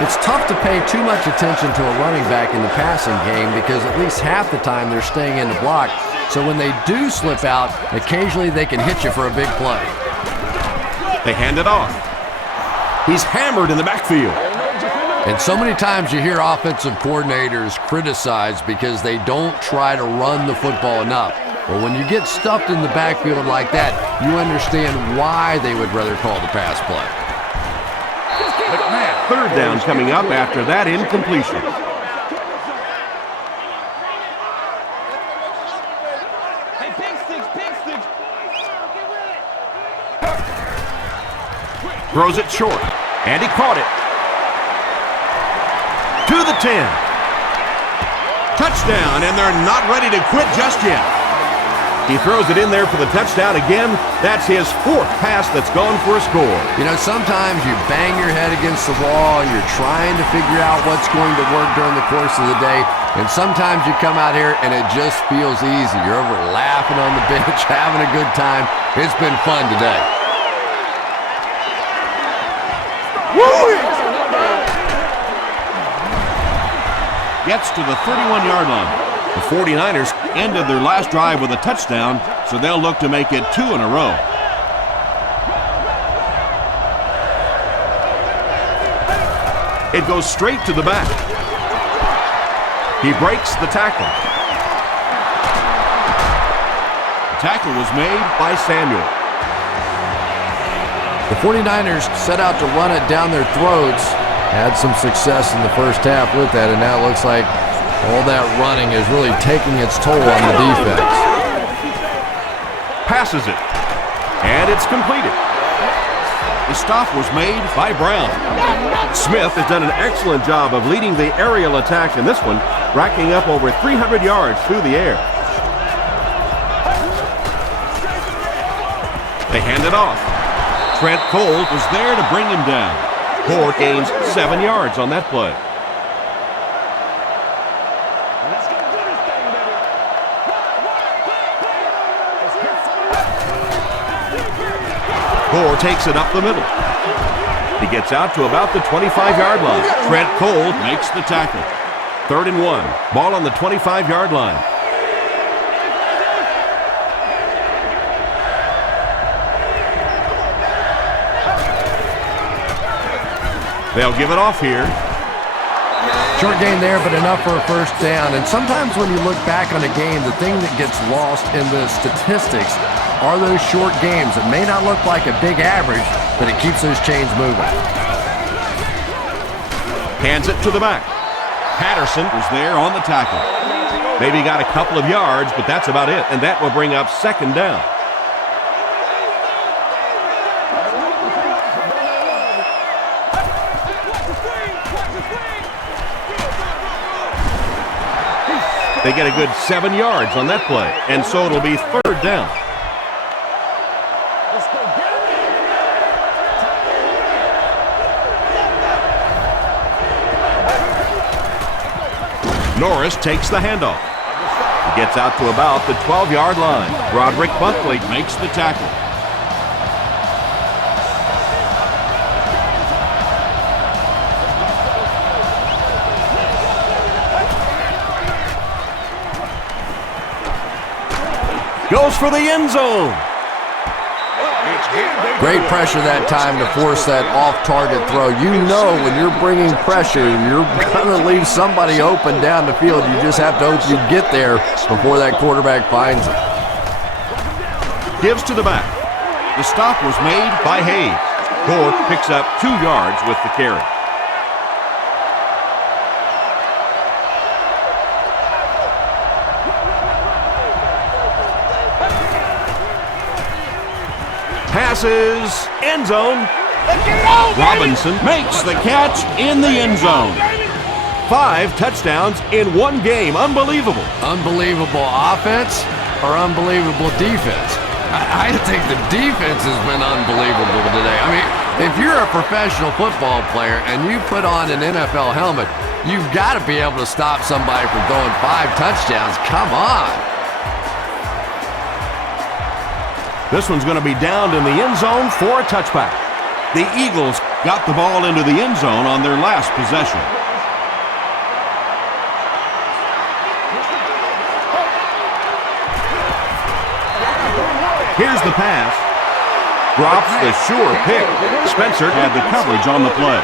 It's tough to pay too much attention to a running back in the passing game because at least half the time they're staying in the block. So when they do slip out, occasionally they can hit you for a big play. They hand it off. He's hammered in the backfield. And so many times you hear offensive coordinators criticized because they don't try to run the football enough. Well, when you get stuffed in the backfield like that, you understand why they would rather call the pass play. McMahon, third down coming up after that incompletion. Throws it short, and he caught it. To the 10. Touchdown, and they're not ready to quit just yet. He throws it in there for the touchdown again. That's his 4th pass that's gone for a score. You know, sometimes you bang your head against the wall and you're trying to figure out what's going to work during the course of the day. And sometimes you come out here and it just feels easy. You're over laughing on the bench, having a good time. It's been fun today. Gets to the 31-yard line. The 49ers ended their last drive with a touchdown, so they'll look to make it 2 in a row. It goes straight to the back. He breaks the tackle. The tackle was made by Samuel. The 49ers set out to run it down their throats. Had some success in the first half with that, and now it looks like all that running is really taking its toll on the defense. Passes it, and it's completed. The stop was made by Brown. Smith has done an excellent job of leading the aerial attack in this one, racking up over 300 yards through the air. They hand it off. Trent Cole was there to bring him down. Cole gains 7 yards on that play. Gore takes it up the middle. He gets out to about the 25-yard line. Trent Cole makes the tackle. 3rd and 1. Ball on the 25-yard line. They'll give it off here. Short gain there, but enough for a first down. And sometimes when you look back on a game, the thing that gets lost in the statistics are those short games. It may not look like a big average, but it keeps those chains moving. Hands it to the back. Patterson was there on the tackle. Maybe got a couple of yards, but that's about it. And that will bring up 2nd down. They get a good 7 yards on that play, and so it'll be 3rd down. Norris takes the handoff. He gets out to about the 12-yard line. Roderick Buckley makes the tackle. Goes for the end zone. Great pressure that time to force that off-target throw. You know when you're bringing pressure, you're going to leave somebody open down the field. You just have to hope you get there before that quarterback finds it. Gives to the back. The stop was made by Hayes. Gore picks up 2 yards with the carry. Passes, end zone. Robinson makes the catch in the end zone. 5 touchdowns in 1 game. Unbelievable. Unbelievable offense or unbelievable defense? I think the defense has been unbelievable today. I mean, if you're a professional football player and you put on an NFL helmet, you've got to be able to stop somebody from throwing 5 touchdowns. Come on. This one's going to be downed in the end zone for a touchback. The Eagles got the ball into the end zone on their last possession. Here's the pass. Drops the sure pick. Spencer had the coverage on the play.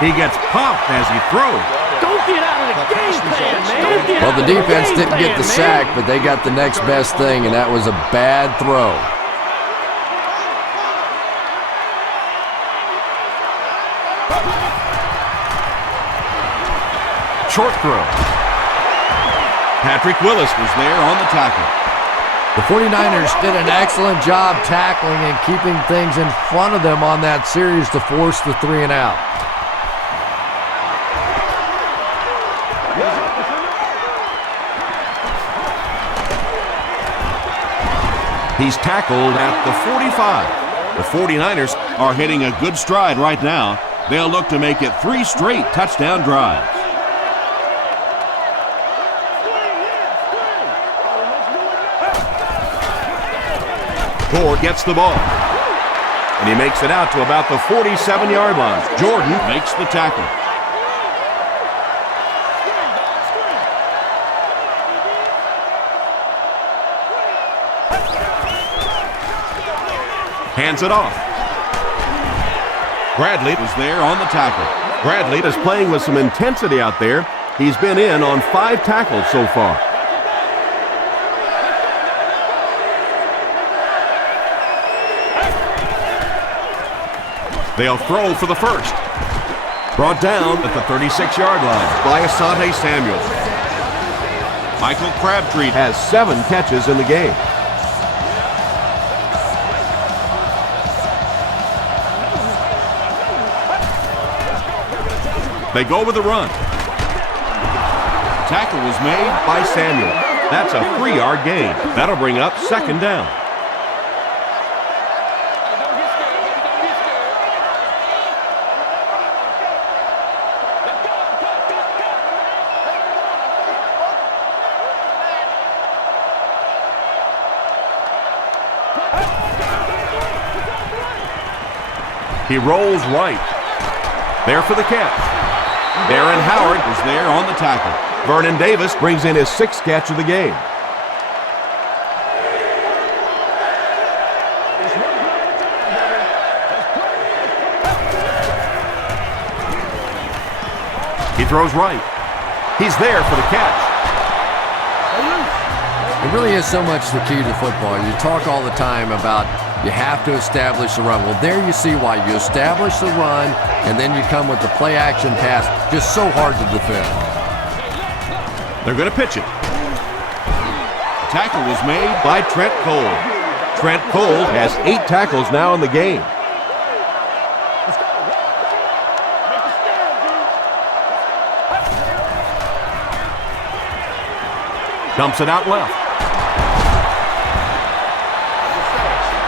He gets popped as he throws. Don't get out of the game plan, man. Well, the defense didn't get the sack, but they got the next best thing, and that was a bad throw. Short throw. Patrick Willis was there on the tackle. The 49ers did an excellent job tackling and keeping things in front of them on that series to force the 3 and out. He's tackled at the 45. The 49ers are hitting a good stride right now. They'll look to make it 3 straight touchdown drives. Gore gets the ball. And he makes it out to about the 47-yard line. Jordan makes the tackle. Hands it off. Bradley was there on the tackle. Bradley is playing with some intensity out there. He's been in on 5 tackles so far. They'll throw for the first. Brought down at the 36-yard line by Asante Samuel. Michael Crabtree has 7 catches in the game. They go with the run. Tackle was made by Samuel. That's a 3-yard gain. That'll bring up 2nd down. He rolls right. There for the catch. Darren Howard was there on the tackle. Vernon Davis brings in his 6th catch of the game. He throws right. He's there for the catch. It really is so much the key to football. You talk all the time about you have to establish the run. Well, there you see why. You establish the run, and then you come with the play-action pass. Just so hard to defend. They're going to pitch it. Tackle was made by Trent Cole. Trent Cole has 8 tackles now in the game. Dumps it out left.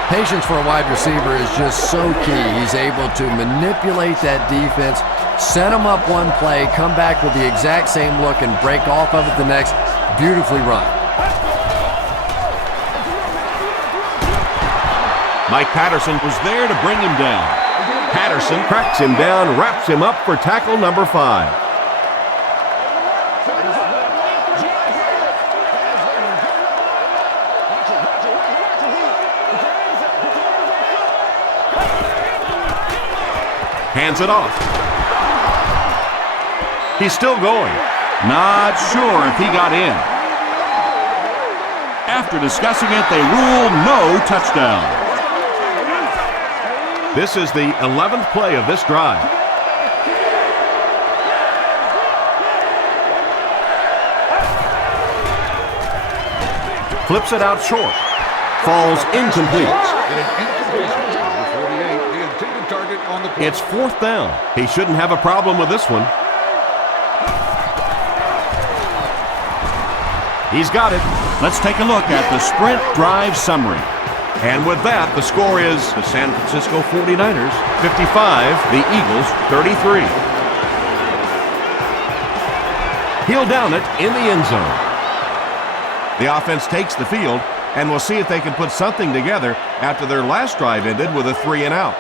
Patience for a wide receiver is just so key. He's able to manipulate that defense, set them up one play, come back with the exact same look, and break off of it the next. Beautifully run. Mike Patterson was there to bring him down. Patterson cracks him down, wraps him up for tackle number 5. Hands it off. He's still going. Not sure if he got in. After discussing it, they rule no touchdown. This is the 11th play of this drive. Flips it out short. Falls incomplete. It's 4th down. He shouldn't have a problem with this one. He's got it. Let's take a look at the sprint drive summary. And with that, the score is the San Francisco 49ers 55, the Eagles 33. He'll down it in the end zone. The offense takes the field, and we'll see if they can put something together after their last drive ended with a 3-and-out.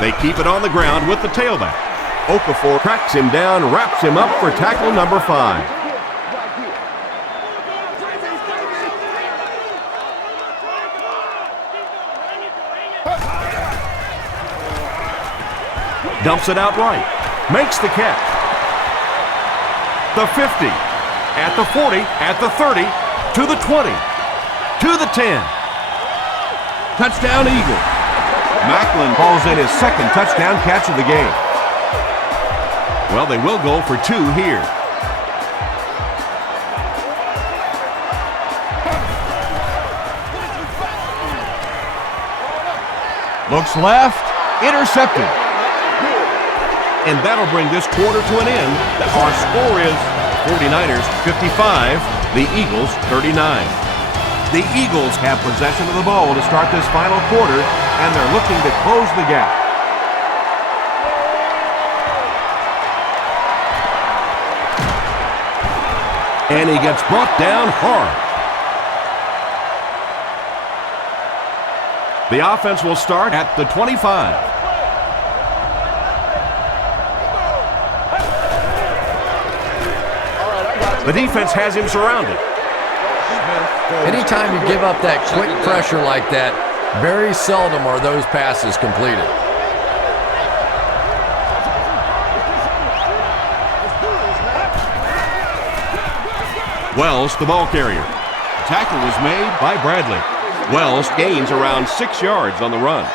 They keep it on the ground with the tailback. Okafor cracks him down, wraps him up for tackle number 5. Dumps it out right. Makes the catch. The 50. At the 40. At the 30. To the 20. To the 10. Touchdown Eagle. Macklin calls in his second touchdown catch of the game. Well, they will go for 2 here. Looks left. Intercepted. And that'll bring this quarter to an end. Our score is 49ers 55, the Eagles 39. The Eagles have possession of the ball to start this final quarter, and they're looking to close the gap. And he gets brought down hard. The offense will start at the 25. The defense has him surrounded. Anytime you give up that quick pressure like that, very seldom are those passes completed. Wells, the ball carrier. Tackle was made by Bradley. Wells gains around 6 yards on the run.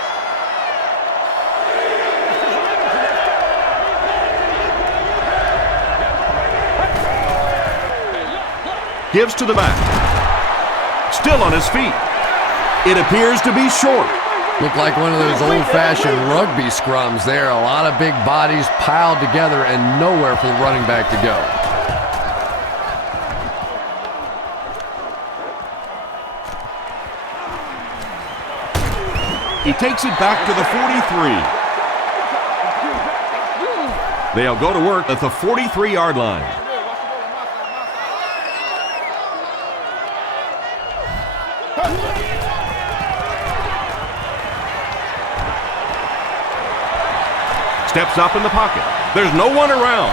Gives to the back. Still on his feet. It appears to be short. Looked like one of those old-fashioned rugby scrums there. A lot of big bodies piled together and nowhere for the running back to go. He takes it back to the 43. They'll go to work at the 43-yard line. Steps up in the pocket. There's no one around.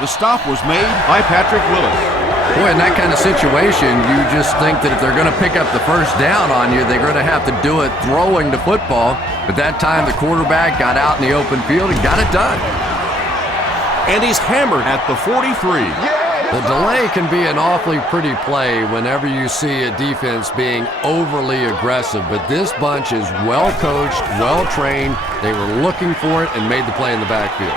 The stop was made by Patrick Willis. Boy, in that kind of situation, you just think that if they're going to pick up the first down on you, they're going to have to do it throwing the football. But that time, the quarterback got out in the open field and got it done. And he's hammered at the 43. The delay can be an awfully pretty play whenever you see a defense being overly aggressive, but this bunch is well coached, well trained. They were looking for it and made the play in the backfield.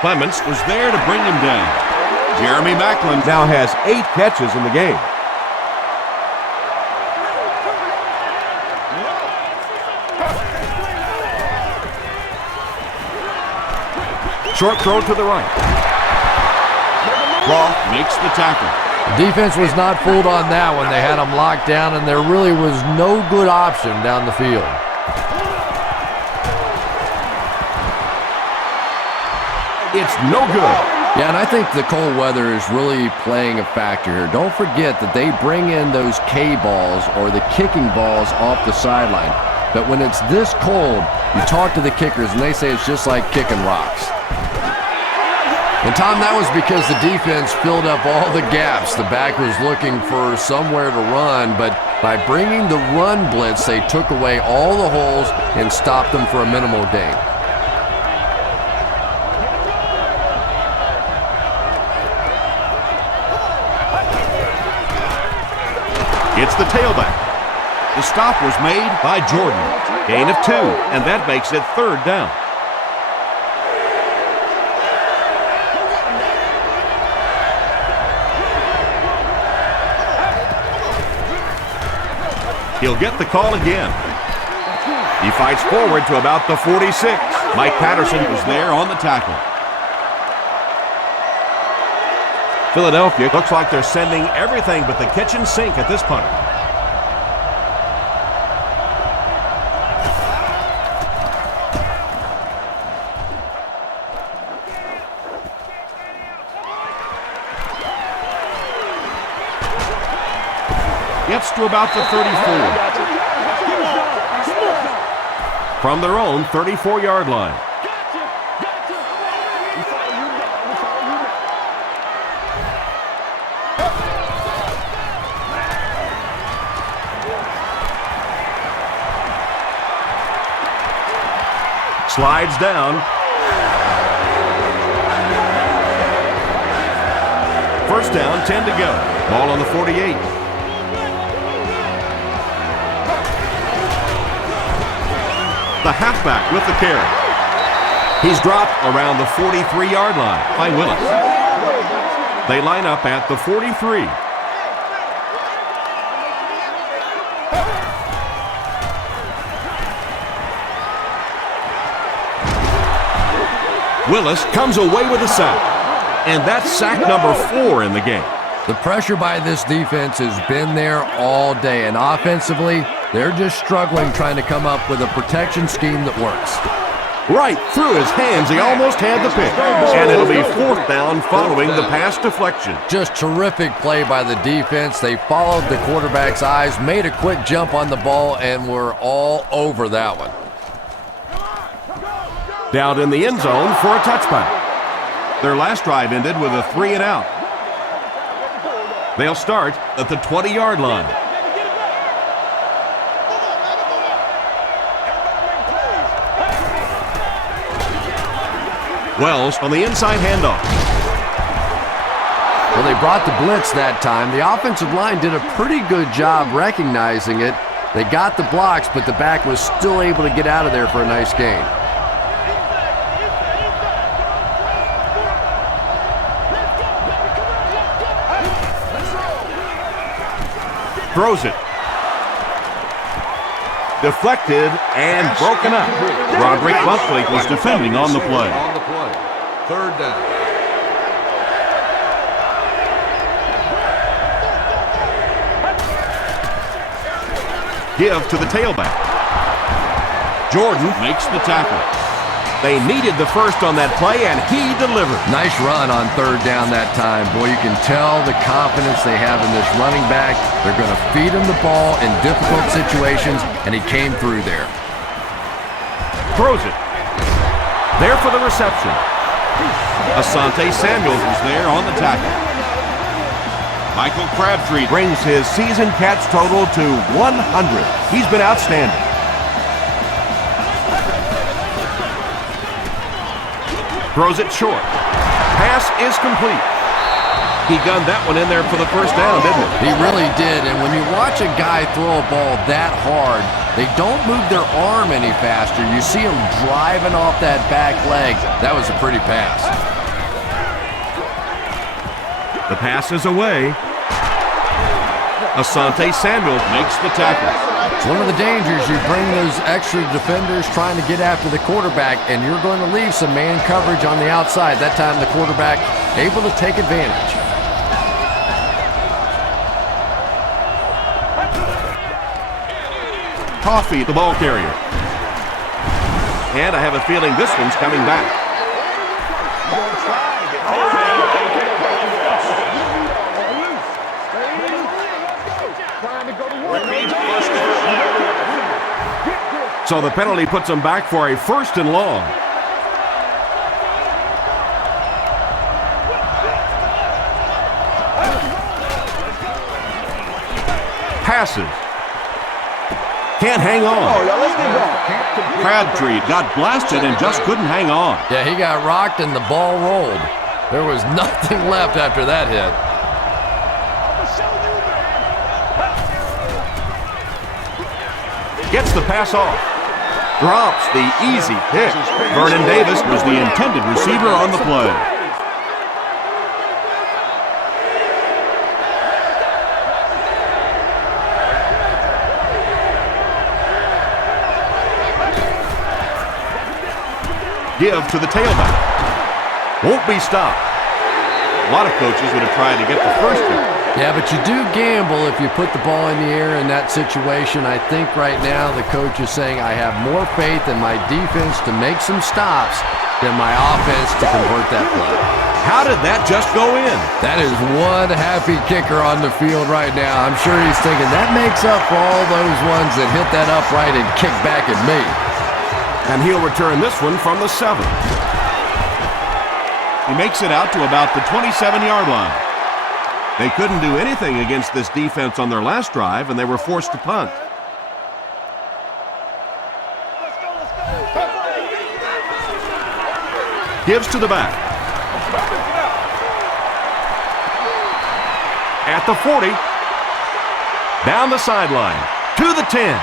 Clements was there to bring him down. Jeremy Macklin now has 8 catches in the game. Short throw to the right. Roth makes the tackle. The defense was not fooled on that one. They had them locked down, and there really was no good option down the field. It's no good. Yeah, and I think the cold weather is really playing a factor here. Don't forget that they bring in those K balls or the kicking balls off the sideline. But when it's this cold, you talk to the kickers and they say it's just like kicking rocks. And Tom, that was because the defense filled up all the gaps. The back was looking for somewhere to run, but by bringing the run blitz, they took away all the holes and stopped them for a minimal gain. It's the tailback. The stop was made by Jordan. Gain of 2, and that makes it 3rd down. He'll get the call again. He fights forward to about the 46. Mike Patterson was there on the tackle. Philadelphia looks like they're sending everything but the kitchen sink at this punter. Gets to about the 34. From their own 34-yard line. Slides down. First down, 10 to go. Ball on the 48. The halfback with the carry. He's dropped around the 43-yard line by Willis. They line up at the 43. Willis comes away with a sack. And that's sack number 4 in the game. The pressure by this defense has been there all day, and offensively, they're just struggling trying to come up with a protection scheme that works. Right through his hands, he almost had the pick. And it'll be 4th down following the pass deflection. Just terrific play by the defense. They followed the quarterback's eyes, made a quick jump on the ball, and were all over that one. Down in the end zone for a touchback. Their last drive ended with a 3-and-out. They'll start at the 20-yard line. Wells on the inside handoff. Well, they brought the blitz that time. The offensive line did a pretty good job recognizing it. They got the blocks, but the back was still able to get out of there for a nice gain. Throws it. Deflected and broken up. Roderick Buckley was defending on the play. 3rd down. Give to the tailback. Jordan makes the tackle. They needed the first on that play, and he delivered. Nice run on 3rd down that time. Boy, you can tell the confidence they have in this running back. They're going to feed him the ball in difficult situations, and he came through there. Throws it. There for the reception. Asante Samuels was there on the tackle. Michael Crabtree brings his season catch total to 100. He's been outstanding. Throws it short. Pass is complete. He gunned that one in there for the first down, didn't he? He really did, and when you watch a guy throw a ball that hard, they don't move their arm any faster. You see him driving off that back leg. That was a pretty pass. The pass is away. Asante Samuels makes the tackle. It's one of the dangers. You bring those extra defenders trying to get after the quarterback, and you're going to leave some man coverage on the outside. That time the quarterback able to take advantage. Coffee, the ball carrier. And I have a feeling this one's coming back. So the penalty puts them back for a 1st and long. Passes. Can't hang on. Crabtree got blasted and just couldn't hang on. Yeah, he got rocked and the ball rolled. There was nothing left after that hit. Gets the pass off. Drops the easy pick. Vernon Davis was the intended receiver on the play. Give to the tailback. Won't be stopped. A lot of coaches would have tried to get the first one. Yeah, but you do gamble if you put the ball in the air in that situation. I think right now the coach is saying I have more faith in my defense to make some stops than my offense to convert that play. How did that just go in? That is one happy kicker on the field right now. I'm sure he's thinking that makes up for all those ones that hit that upright and kick back at me. And he'll return this one from the 7. He makes it out to about the 27-yard line. They couldn't do anything against this defense on their last drive, and they were forced to punt. Gives to the back. At the 40. Down the sideline. To the 10.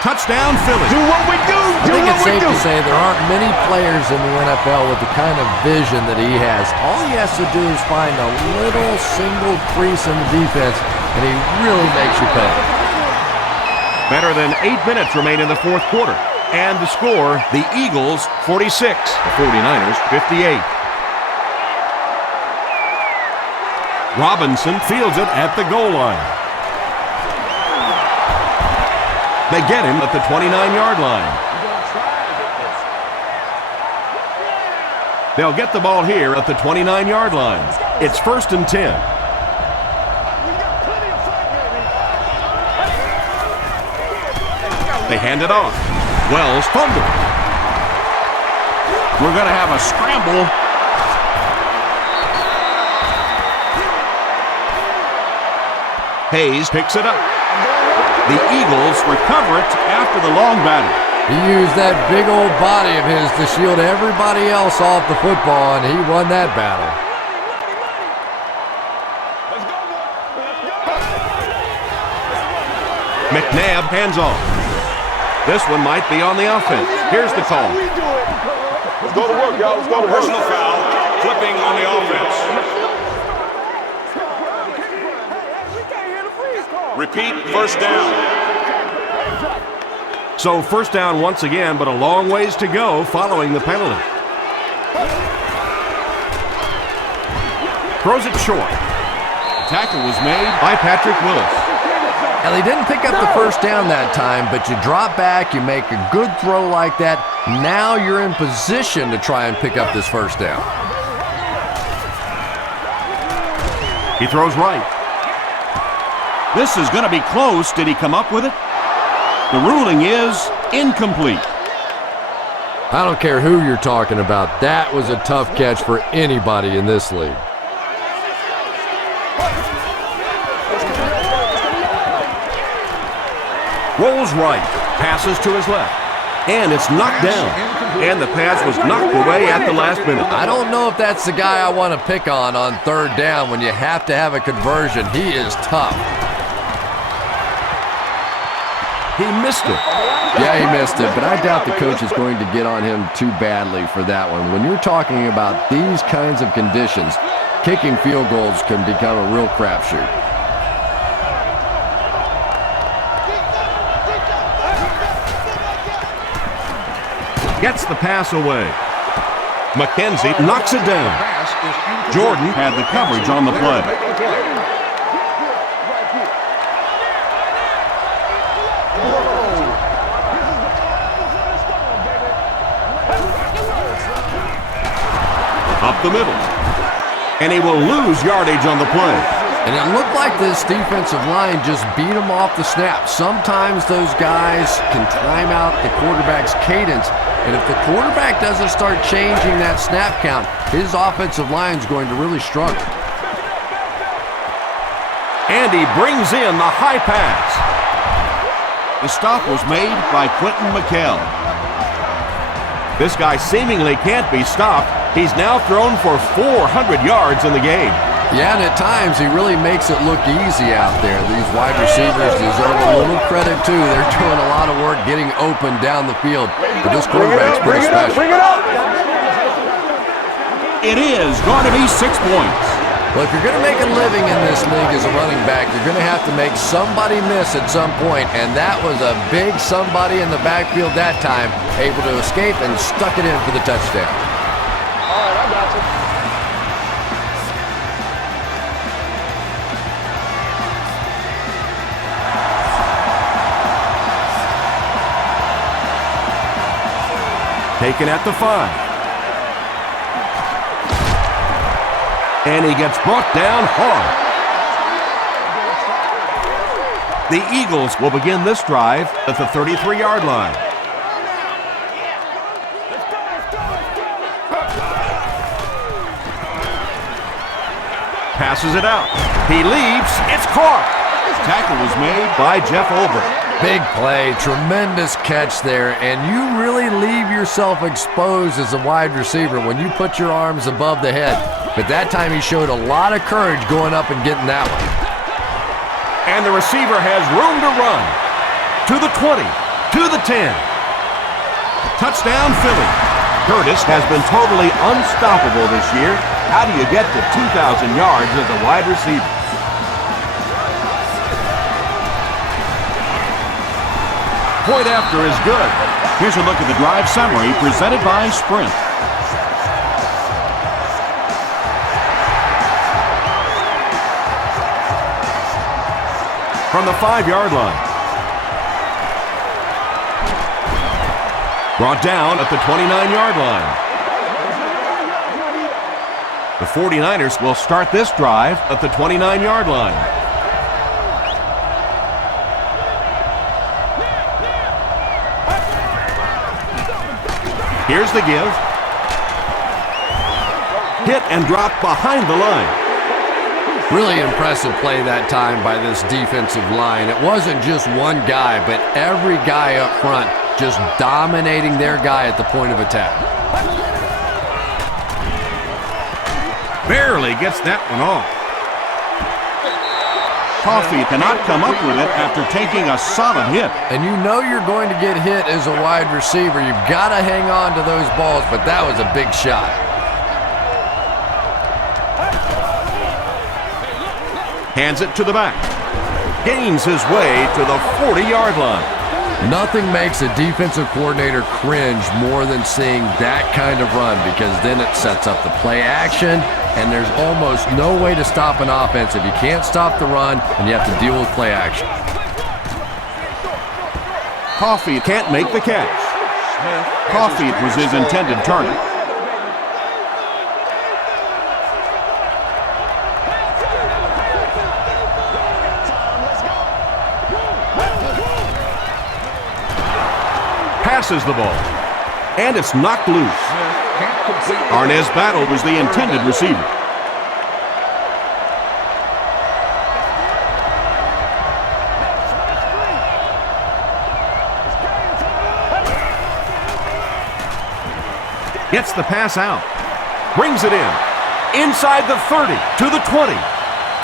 Touchdown, Philly. Do what we do. I think it's safe to say there aren't many players in the NFL with the kind of vision that he has. All he has to do is find a little single crease in the defense, and he really makes you pay. Better than 8 minutes remain in the 4th quarter. And the score, the Eagles 46, the 49ers 58. Robinson fields it at the goal line. They get him at the 29-yard line. They'll get the ball here at the 29-yard line. It's 1st and 10. They hand it off. Wells fumbled. We're going to have a scramble. Hayes picks it up. The Eagles recover it after the long battle. He used that big old body of his to shield everybody else off the football, and he won that battle. McNabb hands off. This one might be on the offense. Here's the call. Let's go to work, y'all. Let's go to work. Personal foul, flipping on the offense. Repeat, 1st down. So 1st down once again, but a long ways to go following the penalty. Throws it short. Tackle was made by Patrick Willis. Now, they didn't pick up the 1st down that time, but you drop back, you make a good throw like that. Now you're in position to try and pick up this 1st down. He throws right. This is going to be close. Did he come up with it? The ruling is incomplete. I don't care who you're talking about. That was a tough catch for anybody in this league. Rolls right. Passes to his left. And it's knocked down. And the pass was knocked away at the last minute. I don't know if that's the guy I want to pick on 3rd down when you have to have a conversion. He is tough. He missed it. Yeah, he missed it, but I doubt the coach is going to get on him too badly for that one. When you're talking about these kinds of conditions, kicking field goals can become a real crapshoot. Gets the pass away. McKenzie knocks it down. Jordan had the coverage on the play. up the middle. And he will lose yardage on the play. And it looked like this defensive line just beat him off the snap. Sometimes those guys can time out the quarterback's cadence. And if the quarterback doesn't start changing that snap count, his offensive line is going to really struggle. And he brings in the high pass. The stop was made by Quentin McKell. This guy seemingly can't be stopped. He's now thrown for 400 yards in the game. Yeah, and at times he really makes it look easy out there. These wide receivers deserve a little credit too. They're doing a lot of work getting open down the field. But this quarterback's pretty special. Bring it up. It is going to be 6 points. Well, if you're going to make a living in this league as a running back, you're going to have to make somebody miss at some point, and that was a big somebody in the backfield that time, able to escape and stuck it in for the touchdown. All right, I got you. Taken at the 5. And he gets brought down hard. The Eagles will begin this drive at the 33-yard line. Passes it out. He leaps. It's caught. Tackle was made by Jeff Olbrich. Big play, tremendous catch there, and you really leave yourself exposed as a wide receiver when you put your arms above the head. But that time he showed a lot of courage going up and getting that one. And the receiver has room to run. To the 20, to the 10. Touchdown, Philly. Curtis has been totally unstoppable this year. How do you get to 2,000 yards as a wide receiver? Point after is good. Here's a look at the drive summary presented by Sprint. From the 5-yard line. Brought down at the 29-yard line. The 49ers will start this drive at the 29-yard line. Here's the give. Hit and drop behind the line. Really impressive play that time by this defensive line. It wasn't just one guy, but every guy up front just dominating their guy at the point of attack. Barely gets that one off. Coffee cannot come up with it after taking a solid hit. And you know you're going to get hit as a wide receiver. You've got to hang on to those balls, but that was a big shot. Hands it to the back. Gains his way to the 40-yard line. Nothing makes a defensive coordinator cringe more than seeing that kind of run, because then it sets up the play action, and there's almost no way to stop an offense if you can't stop the run and you have to deal with play action. Coffee can't make the catch. Coffee was his intended target. Passes the ball, and it's knocked loose. Arnaz Battle was the intended receiver. Gets the pass out, brings it in, inside the 30, to the 20,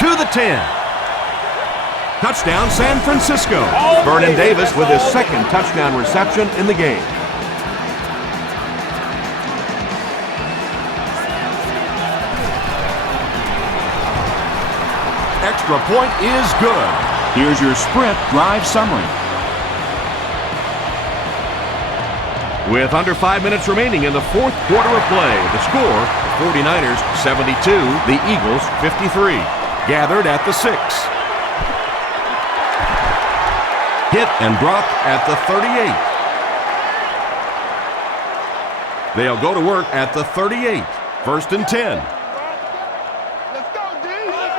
to the 10. Touchdown, San Francisco. Vernon Davis with his second touchdown reception in the game. Extra point is good. Here's your Sprint drive summary. With under 5 minutes remaining in the fourth quarter of play, the score, the 49ers 72, the Eagles 53. Gathered at the 6. Hit and drop at the 38. They'll go to work at the 38. First and 10. Let's go, D. Let's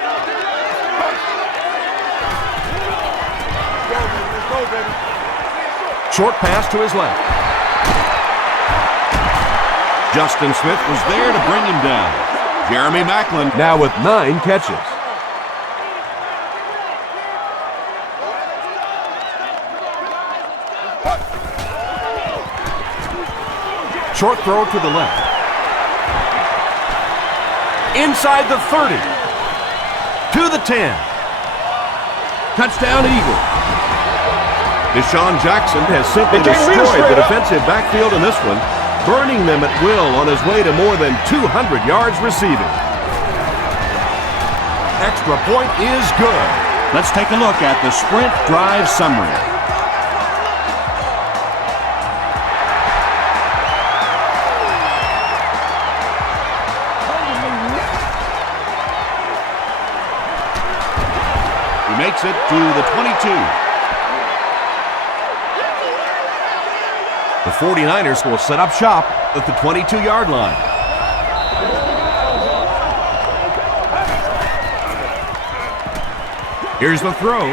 go, baby. Short pass to his left. Justin Smith was there to bring him down. Jeremy Macklin now with 9 catches. Short throw to the left. Inside the 30. To the 10. Touchdown Eagle. Deshaun Jackson has simply destroyed the defensive backfield in this one, burning them at will on his way to more than 200 yards receiving. Extra point is good. Let's take a look at the sprint drive summary. He makes it to the 22. The 49ers will set up shop at the 22-yard line. Here's the throw.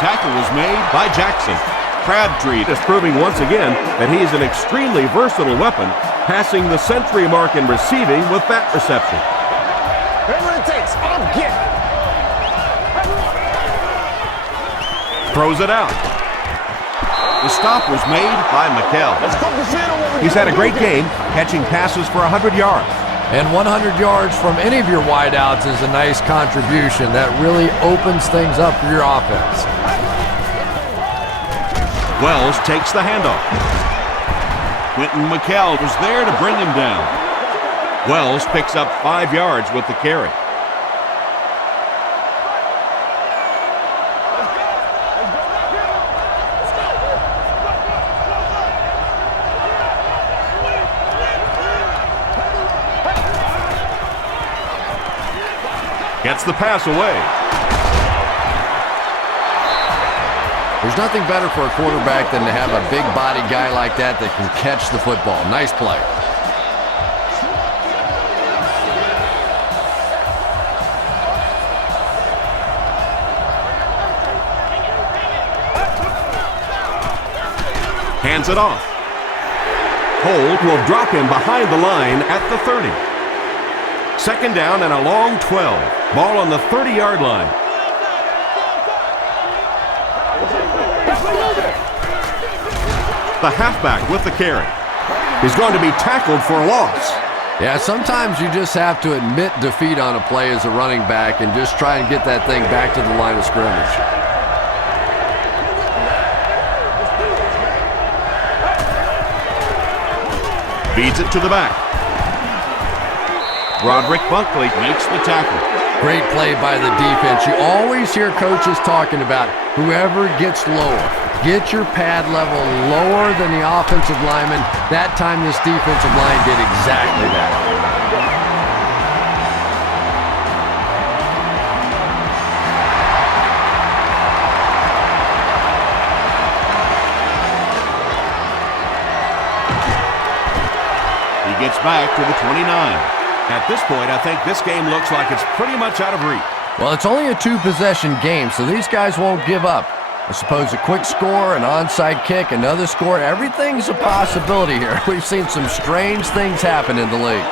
Tackle was made by Jackson. Crabtree is proving once again that he is an extremely versatile weapon, passing the century mark in receiving with that reception. Whatever it takes, I'll get it. Throws it out. The stop was made by McKell. He's had a great game, catching passes for 100 yards. And 100 yards from any of your wideouts is a nice contribution. That really opens things up for your offense. Wells takes the handoff. Quentin McKell was there to bring him down. Wells picks up 5 yards with the carry. Gets the pass away. There's nothing better for a quarterback than to have a big body guy like that that can catch the football. Nice play. Hands it off. Hold will drop him behind the line at the 30. Second down and a long 12. Ball on the 30-yard line. The halfback with the carry. He's going to be tackled for a loss. Yeah, sometimes you just have to admit defeat on a play as a running back and just try and get that thing back to the line of scrimmage. Feeds it to the back. Roderick Bunkley makes the tackle. Great play by the defense. You always hear coaches talking about whoever gets lower. Get your pad level lower than the offensive lineman. That time this defensive line did exactly that. He gets back to the 29. At this point, I think this game looks like it's pretty much out of reach. Well, it's only a 2-possession game, so these guys won't give up. I suppose a quick score, an onside kick, another score, everything's a possibility here. We've seen some strange things happen in the league.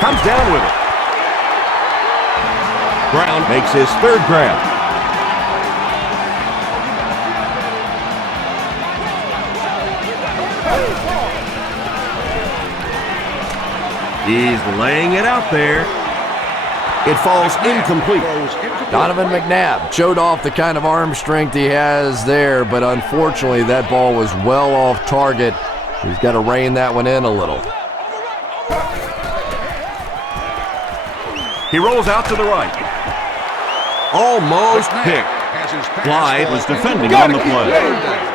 Comes down with it. Brown makes his third grab. He's laying it out there. It falls incomplete. Donovan McNabb showed off the kind of arm strength he has there, but unfortunately that ball was well off target. He's got to rein that one in a little. He rolls out to the right. Almost picked. Clyde was defending on the play.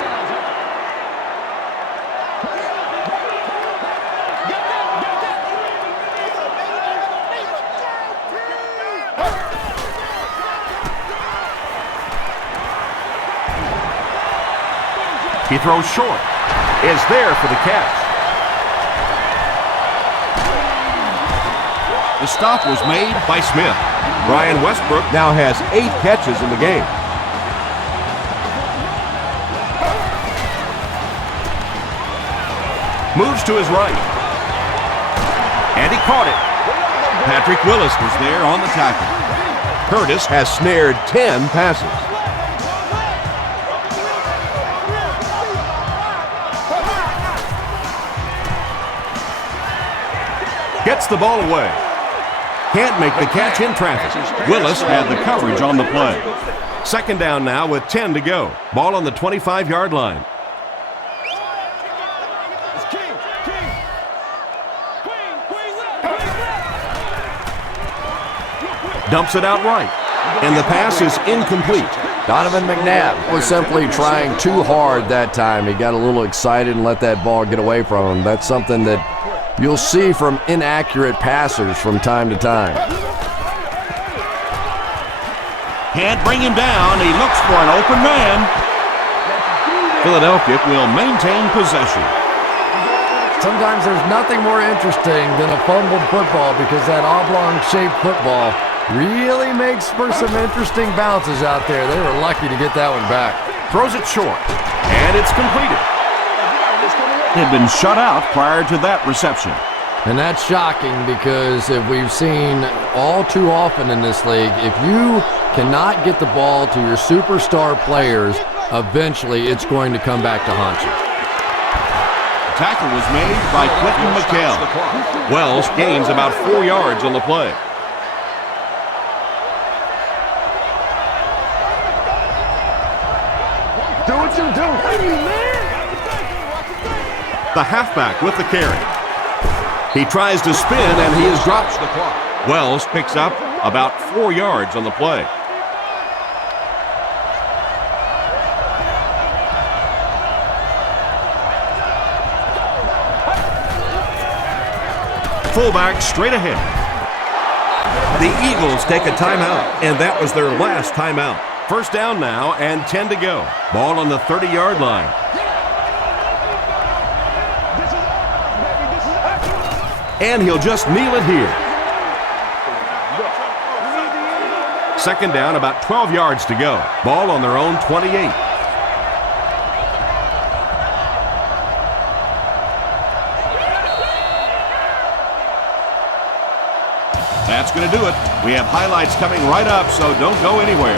He throws short. Is there for the catch. stop was made by Smith. Brian Westbrook now has 8 catches in the game. Moves to his right. And he caught it. Patrick Willis was there on the tackle. Curtis has snared 10 passes. Gets the ball away. Can't make the catch in traffic. Willis had the coverage on the play. Second down now with 10 to go. Ball on the 25-yard line. Dumps it out right. And the pass is incomplete. Donovan McNabb was simply trying too hard that time. He got a little excited and let that ball get away from him. That's something that you'll see from inaccurate passers from time to time. Can't bring him down. He looks for an open man. Philadelphia will maintain possession. Sometimes there's nothing more interesting than a fumbled football because that oblong-shaped football really makes for some interesting bounces out there. They were lucky to get that one back. Throws it short, and it's completed. Had been shut out prior to that reception. And that's shocking because if we've seen all too often in this league, if you cannot get the ball to your superstar players, eventually it's going to come back to haunt you. The tackle was made by Quentin McKell. Wells gains about 4 yards on the play. Do what you do. The halfback with the carry. He tries to spin and he is dropped the clock. Wells picks up about 4 yards on the play. Fullback straight ahead. The Eagles take a timeout, and that was their last timeout. First down now and 10 to go. Ball on the 30-yard line. And he'll just kneel it here. Second down, about 12 yards to go. Ball on their own 28. That's going to do it. We have highlights coming right up, so don't go anywhere.